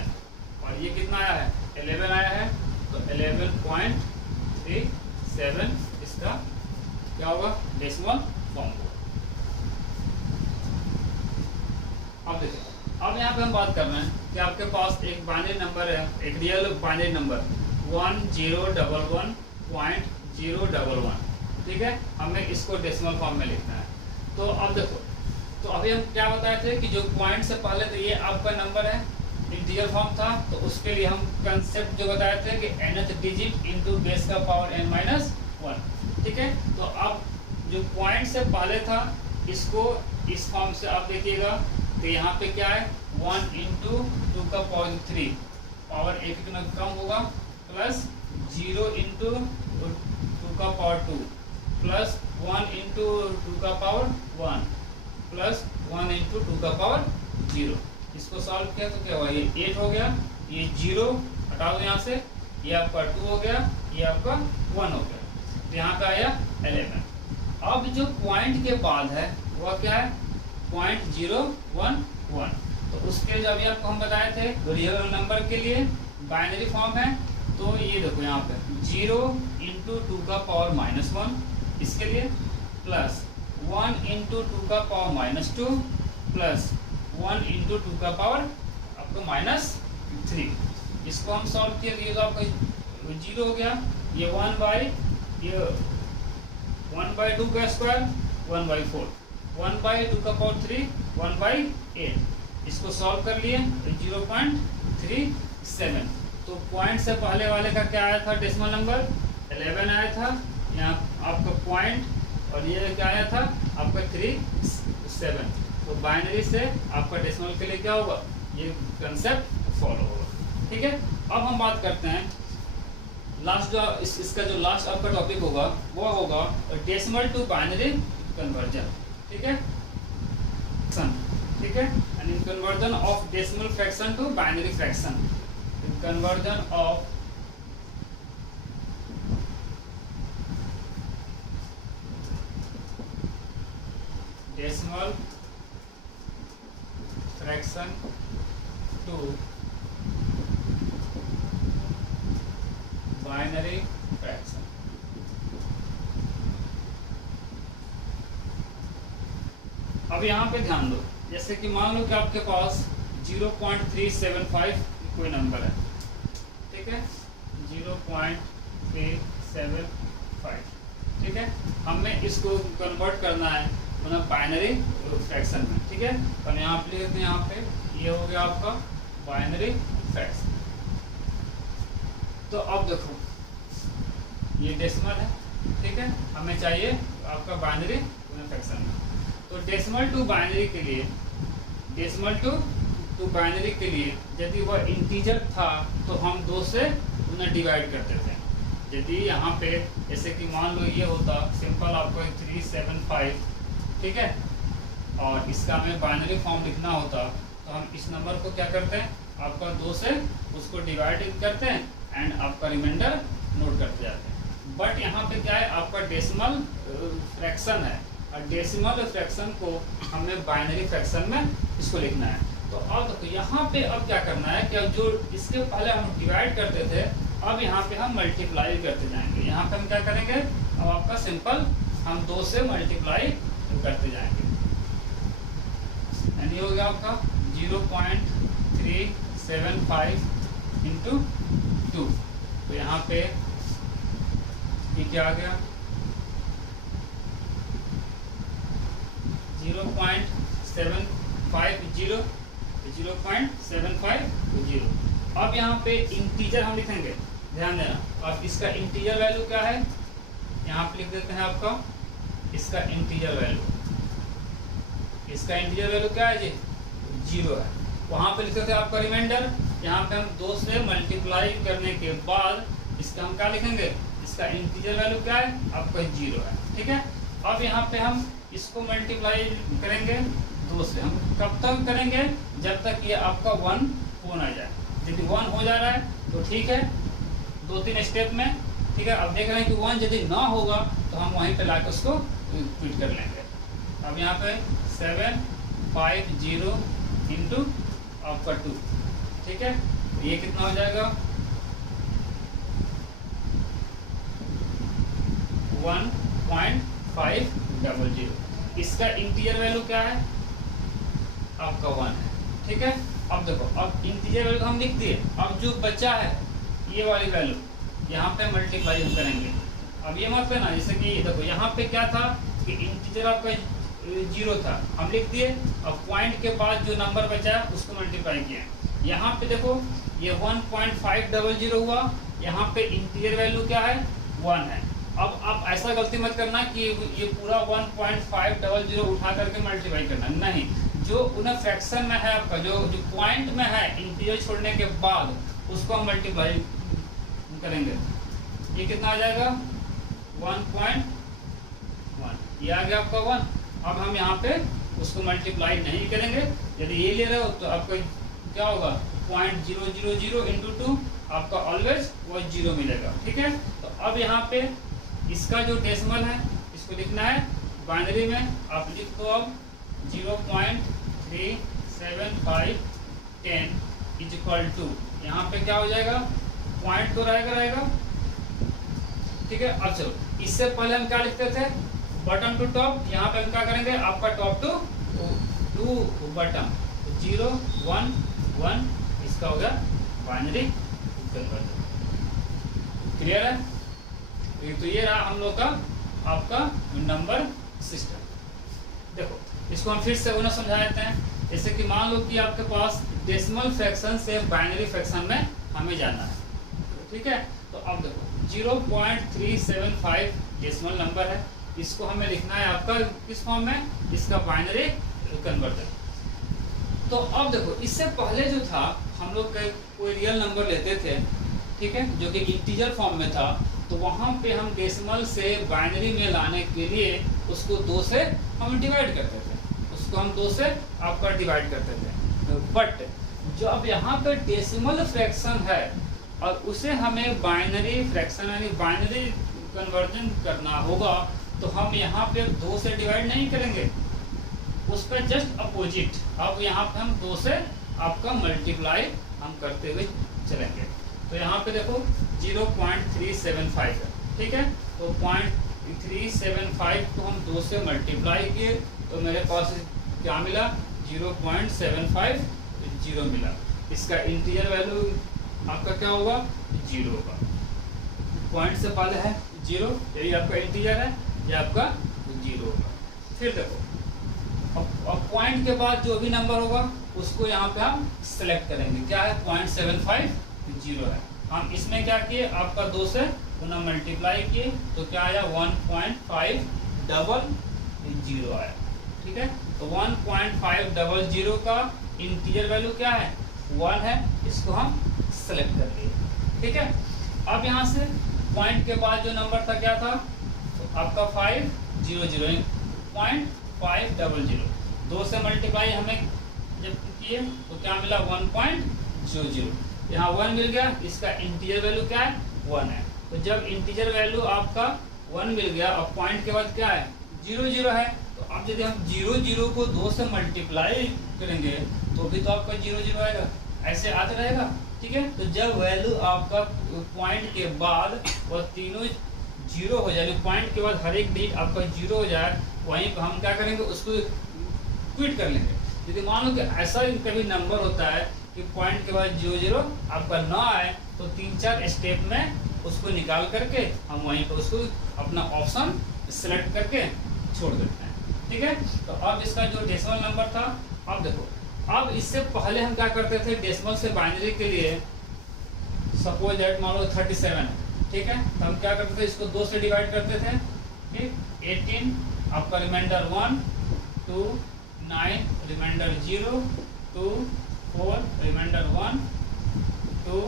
और ये कितना आया है 11 आया है, तो 11.37 इसका क्या होगा डेसिमल फॉर्म होगा। अब देखिए, अब यहाँ पे हम बात कर रहे हैं कि आपके पास एक बाइनरी नंबर है, एक रियल बाइनरी नंबर 1011.011, ठीक है, हमें इसको डेसिमल फॉर्म में लिखना है। तो अब देखो, तो अभी हम क्या बताए थे कि जो पॉइंट से पहले तो ये आपका नंबर है, इंटीजर फॉर्म था, तो उसके लिए हम कंसेप्ट जो बताए थे कि nth डिजिट इनटू बेस का पावर n-1, ठीक है। तो अब जो पॉइंट से पहले था इसको इस फॉर्म से आप देखिएगा, तो यहाँ पे क्या है 1 इंटू 2 का पावर 3, पावर एक में कम होगा, प्लस 0 इंटू 2 का पावर 2, प्लस 1 इंटू 2 का पावर 1, प्लस 1 इंटू 2 का पावर 0। इसको सॉल्व किया तो क्या हुआ, ये 8 हो गया, ये 0 हटा दो यहाँ से, ये आपका 2 हो गया, ये आपका 1 हो गया, तो यहाँ पे आया 11। अब जो पॉइंट के बाद है वह क्या है 0.011, तो उसके जो अभी आपको हम बताए थे रियल नंबर के लिए बाइनरी फॉर्म है, तो ये देखो यहाँ पे 0 इंटू 2 का पावर -1 इसके लिए, प्लस 1 इंटू 2 का पावर -2, प्लस 1 इंटू 2 का पावर आपको -3। इसको हम सॉल्व किए तो ये तो आपका 0 हो गया, ये 1/2 का स्क्वायर 1/4, 1/2 का पावर 3 1/8। इसको सॉल्व कर लिए तो 0.37। तो पॉइंट से पहले वाले का क्या आया था डेसिमल नंबर 11 आया था, यहाँ आपका पॉइंट, और ये क्या आया था आपका 37। तो बाइनरी से आपका डेसिमल के लिए क्या होगा, ये कंसेप्ट फॉलो होगा, ठीक है। अब हम बात करते हैं लास्ट जो इसका जो लास्ट आपका टॉपिक होगा वो होगा डेसिमल टू बाइनरी कन्वर्जन, ठीक है, ठीक है, and in conversion of decimal fraction to binary fraction, in conversion of decimal fraction to binary fraction. अब यहाँ पे ध्यान दो, जैसे कि मान लो कि आपके पास 0.375 कोई नंबर है, ठीक है, 0.375, ठीक है, हमें इसको कन्वर्ट करना है मतलब बाइनरी फ्रैक्शन में, ठीक है। तो हम यहाँ पे लिख देते हैं, यहाँ पे ये हो गया आपका बाइनरी फ्रैक्शन। तो अब देखो ये डेसिमल है, ठीक है, हमें चाहिए आपका बाइनरी फ्रैक्शन में। तो डेसिमल टू बाइनरी के लिए, डेसिमल टू बाइनरी के लिए यदि वह इंटीजर था तो हम 2 से उन्हें डिवाइड करते थे। यदि यहाँ पे जैसे कि मान लो ये होता सिंपल आपको 375, ठीक है, और इसका हमें बाइनरी फॉर्म लिखना होता तो हम इस नंबर को क्या करते हैं आपका 2 से उसको डिवाइड करते हैं एंड आपका रिमाइंडर नोट करते जाते हैं। बट यहाँ पे क्या है आपका डेसिमल फ्रैक्शन है, और डेसिमल फ्रैक्शन को हमें बाइनरी फ्रैक्शन में इसको लिखना है। तो अब तो यहाँ पे अब क्या करना है कि अब जो इसके पहले हम डिवाइड करते थे अब यहाँ पे हम मल्टीप्लाई करते जाएंगे। यहाँ पे हम क्या करेंगे, अब आपका सिंपल हम 2 से मल्टीप्लाई करते जाएंगे, यानी हो गया आपका 0.375 इंटू 2। तो यहाँ पे ये क्या आ गया 0.750। अब यहाँ पे इंटीजर हम लिखेंगे, ध्यान देना। अब इसका इंटीजर वैल्यू क्या है, यहाँ पे लिख देते हैं आपका इसका इंटीजर वैल्यू, इसका इंटीजर वैल्यू क्या है जी 0 है। वहाँ पे लिखते थे आपका रिमाइंडर, यहाँ पे हम 2 से मल्टीप्लाई करने के बाद इसका हम क्या लिखेंगे, इसका इंटीजर वैल्यू क्या है आपका 0 है, ठीक है। अब यहाँ पे हम इसको मल्टीप्लाई करेंगे 2 से, हम कब तक करेंगे जब तक ये आपका 1 हो ना जाए। यदि 1 हो जा रहा है तो ठीक है, 2-3 स्टेप में, ठीक है, अब देख रहे हैं कि 1 यदि ना होगा तो हम वहीं पे लाके उसको फिट कर लेंगे। अब यहाँ पे 750 इंटू आपका 2, ठीक है, ये कितना हो जाएगा 1.500। इसका इंटीजर वैल्यू क्या है आपका 1 है, ठीक है। अब देखो, अब इंटीजर वैल्यू हम लिख दिए, अब जो बचा है ये वाली वैल्यू यहाँ पे मल्टीप्लाई हम करेंगे। अब ये मत लेना, जैसे कि देखो यहाँ पे क्या था कि इंटीजर आपका 0 था, हम लिख दिए। अब पॉइंट के बाद जो नंबर बचा है उसको मल्टीप्लाई किया। यहाँ पे देखो ये 1.500 हुआ, यहाँ पे इंटीजर वैल्यू क्या है 1 है। अब आप ऐसा गलती मत करना कि ये पूरा 1.500 उठा करके मल्टीप्लाई करना, नहीं, जो उन्हें फ्रैक्शन में है आपका, जो पॉइंट में है इंटीजर छोड़ने के बाद उसको हम मल्टीप्लाई करेंगे। ये कितना आ जाएगा 1.1, ये आ गया आपका 1। अब हम यहाँ पे उसको मल्टीप्लाई नहीं करेंगे, यदि ये ले रहे हो तो आपका क्या होगा 0.000 इंटू 2, आपका ऑलवेज वो 0 मिलेगा, ठीक है। तो अब यहाँ पे इसका जो डेसिमल है इसको लिखना है बाइनरी में, आप लिख दो अब 0.37510 इज इक्वल टू, यहाँ पे क्या हो जाएगा पॉइंट तो रहेगा, ठीक है। अब चलो, इससे पहले हम क्या लिखते थे बटन टू टॉप, यहाँ पे हम क्या करेंगे आपका टॉप टू बटन, 0 1 1, इसका हो गया बाइनरी कन्वर्जन। क्लियर है? तो ये रहा हम लोग का आपका नंबर सिस्टम। देखो इसको हम फिर से उन्हें समझा देते हैं। जैसे कि मान लो कि आपके पास डेसिमल फ्रैक्शन से बाइनरी फ्रैक्शन में हमें जाना है, ठीक है। तो अब देखो 0.375 डेसिमल नंबर है, इसको हमें लिखना है आपका किस फॉर्म में, इसका बाइनरी कन्वर्जन। तो अब देखो इससे पहले जो था हम लोग कोई रियल नंबर लेते थे, ठीक है, जो कि इंटीजर फॉर्म में था, तो वहाँ पे हम डेसिमल से बाइनरी में लाने के लिए उसको 2 से हम डिवाइड करते थे, उसको हम 2 से आपका डिवाइड करते थे। बट जो अब यहाँ पे डेसिमल फ्रैक्शन है और उसे हमें बाइनरी फ्रैक्शन यानी बाइनरी कन्वर्जन करना होगा, तो हम यहाँ पे 2 से डिवाइड नहीं करेंगे, उस पर जस्ट अपोजिट, अब यहाँ पे हम 2 से आपका मल्टीप्लाई हम करते हुए चलेंगे। तो यहाँ पे देखो 0.375 है, ठीक है, तो 0.375 को हम 2 से मल्टीप्लाई किए तो मेरे पास क्या मिला 0.750 मिला। इसका इंटीजर वैल्यू आपका क्या होगा 0 होगा, पॉइंट से पहले है 0, यही आपका इंटीजर है, ये आपका 0 होगा। फिर देखो अब पॉइंट के बाद जो भी नंबर होगा उसको यहाँ पे हम सेलेक्ट करेंगे, क्या है 0.750 है। हम इसमें क्या किए आपका 2 से पुनः मल्टीप्लाई किए तो क्या आया 1.500 आया, ठीक है। तो 1.500 का इंटीजर वैल्यू क्या है 1 है, इसको हम सेलेक्ट कर लिए, ठीक है। अब यहाँ से पॉइंट के बाद जो नंबर था क्या था तो आपका 500 0.500, 2 से मल्टीप्लाई हमें जब किए तो क्या मिला 1.00, यहाँ 1 मिल गया, इसका इंटीजर वैल्यू क्या है 1 है। तो जब इंटीजर वैल्यू आपका 1 मिल गया और पॉइंट के बाद क्या है 0 है, तो अब यदि हम 0 को 2 से मल्टीप्लाई करेंगे तो भी तो आपका 0 आएगा, ऐसे आते रहेगा, ठीक है। तो जब वैल्यू आपका पॉइंट के बाद वह तीनों 0 हो जाए, पॉइंट के बाद हर एक डिजिट आपका 0 हो जाए, वहीं पर हम क्या करेंगे उसको क्विट कर लेंगे। यदि मान लो कि ऐसा कभी नंबर होता है कि पॉइंट के बाद 0 आपका ना आए तो 3-4 स्टेप में उसको निकाल करके हम वहीं पर उसको अपना ऑप्शन सेलेक्ट करके छोड़ देते हैं, ठीक है। तो अब इसका जो डेसिमल नंबर था, अब देखो अब इससे पहले हम क्या करते थे डेसिमल से बाइनरी के लिए, सपोज दैट मान लो 37 है, ठीक है, तो हम क्या करते थे इसको 2 से डिवाइड करते थे, ठीक, 18 आपका रिमाइंडर 1 2 9 रिमाइंडर 0 2 4 रिमाइंडर 1 2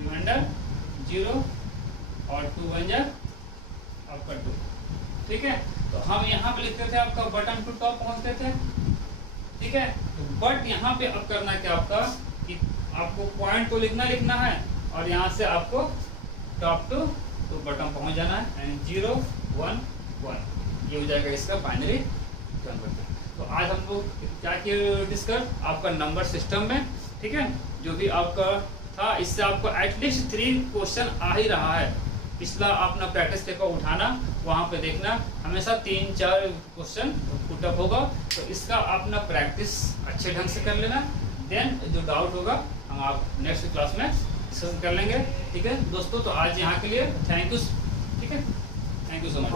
रिमाइंडर 0 और 2 बन जाए आपका 2, ठीक है। तो हम यहाँ पे लिखते थे आपका बटन टू टॉप पहुँचते थे, ठीक है। तो बट यहाँ पे अब करना क्या आपका कि आपको पॉइंट को लिखना है और यहाँ से आपको टॉप टू तो बटन पहुंच जाना है एंड 0 1 1 ये हो जाएगा इसका बाइनरी कन्वर्टर। तो आज हम लोग क्या किए डिस्कस आपका नंबर सिस्टम में, ठीक है, जो भी आपका था इससे आपको एटलीस्ट 3 क्वेश्चन आ ही रहा है। पिछला अपना प्रैक्टिस पेपर उठाना, वहाँ पे देखना हमेशा 3-4 क्वेश्चन पुटअप होगा, तो इसका अपना प्रैक्टिस अच्छे ढंग से कर लेना। देन जो डाउट होगा हम आप नेक्स्ट क्लास में डिस्कस कर लेंगे, ठीक है दोस्तों। तो आज यहाँ के लिए थैंक यू, ठीक है, थैंक यू सो मच।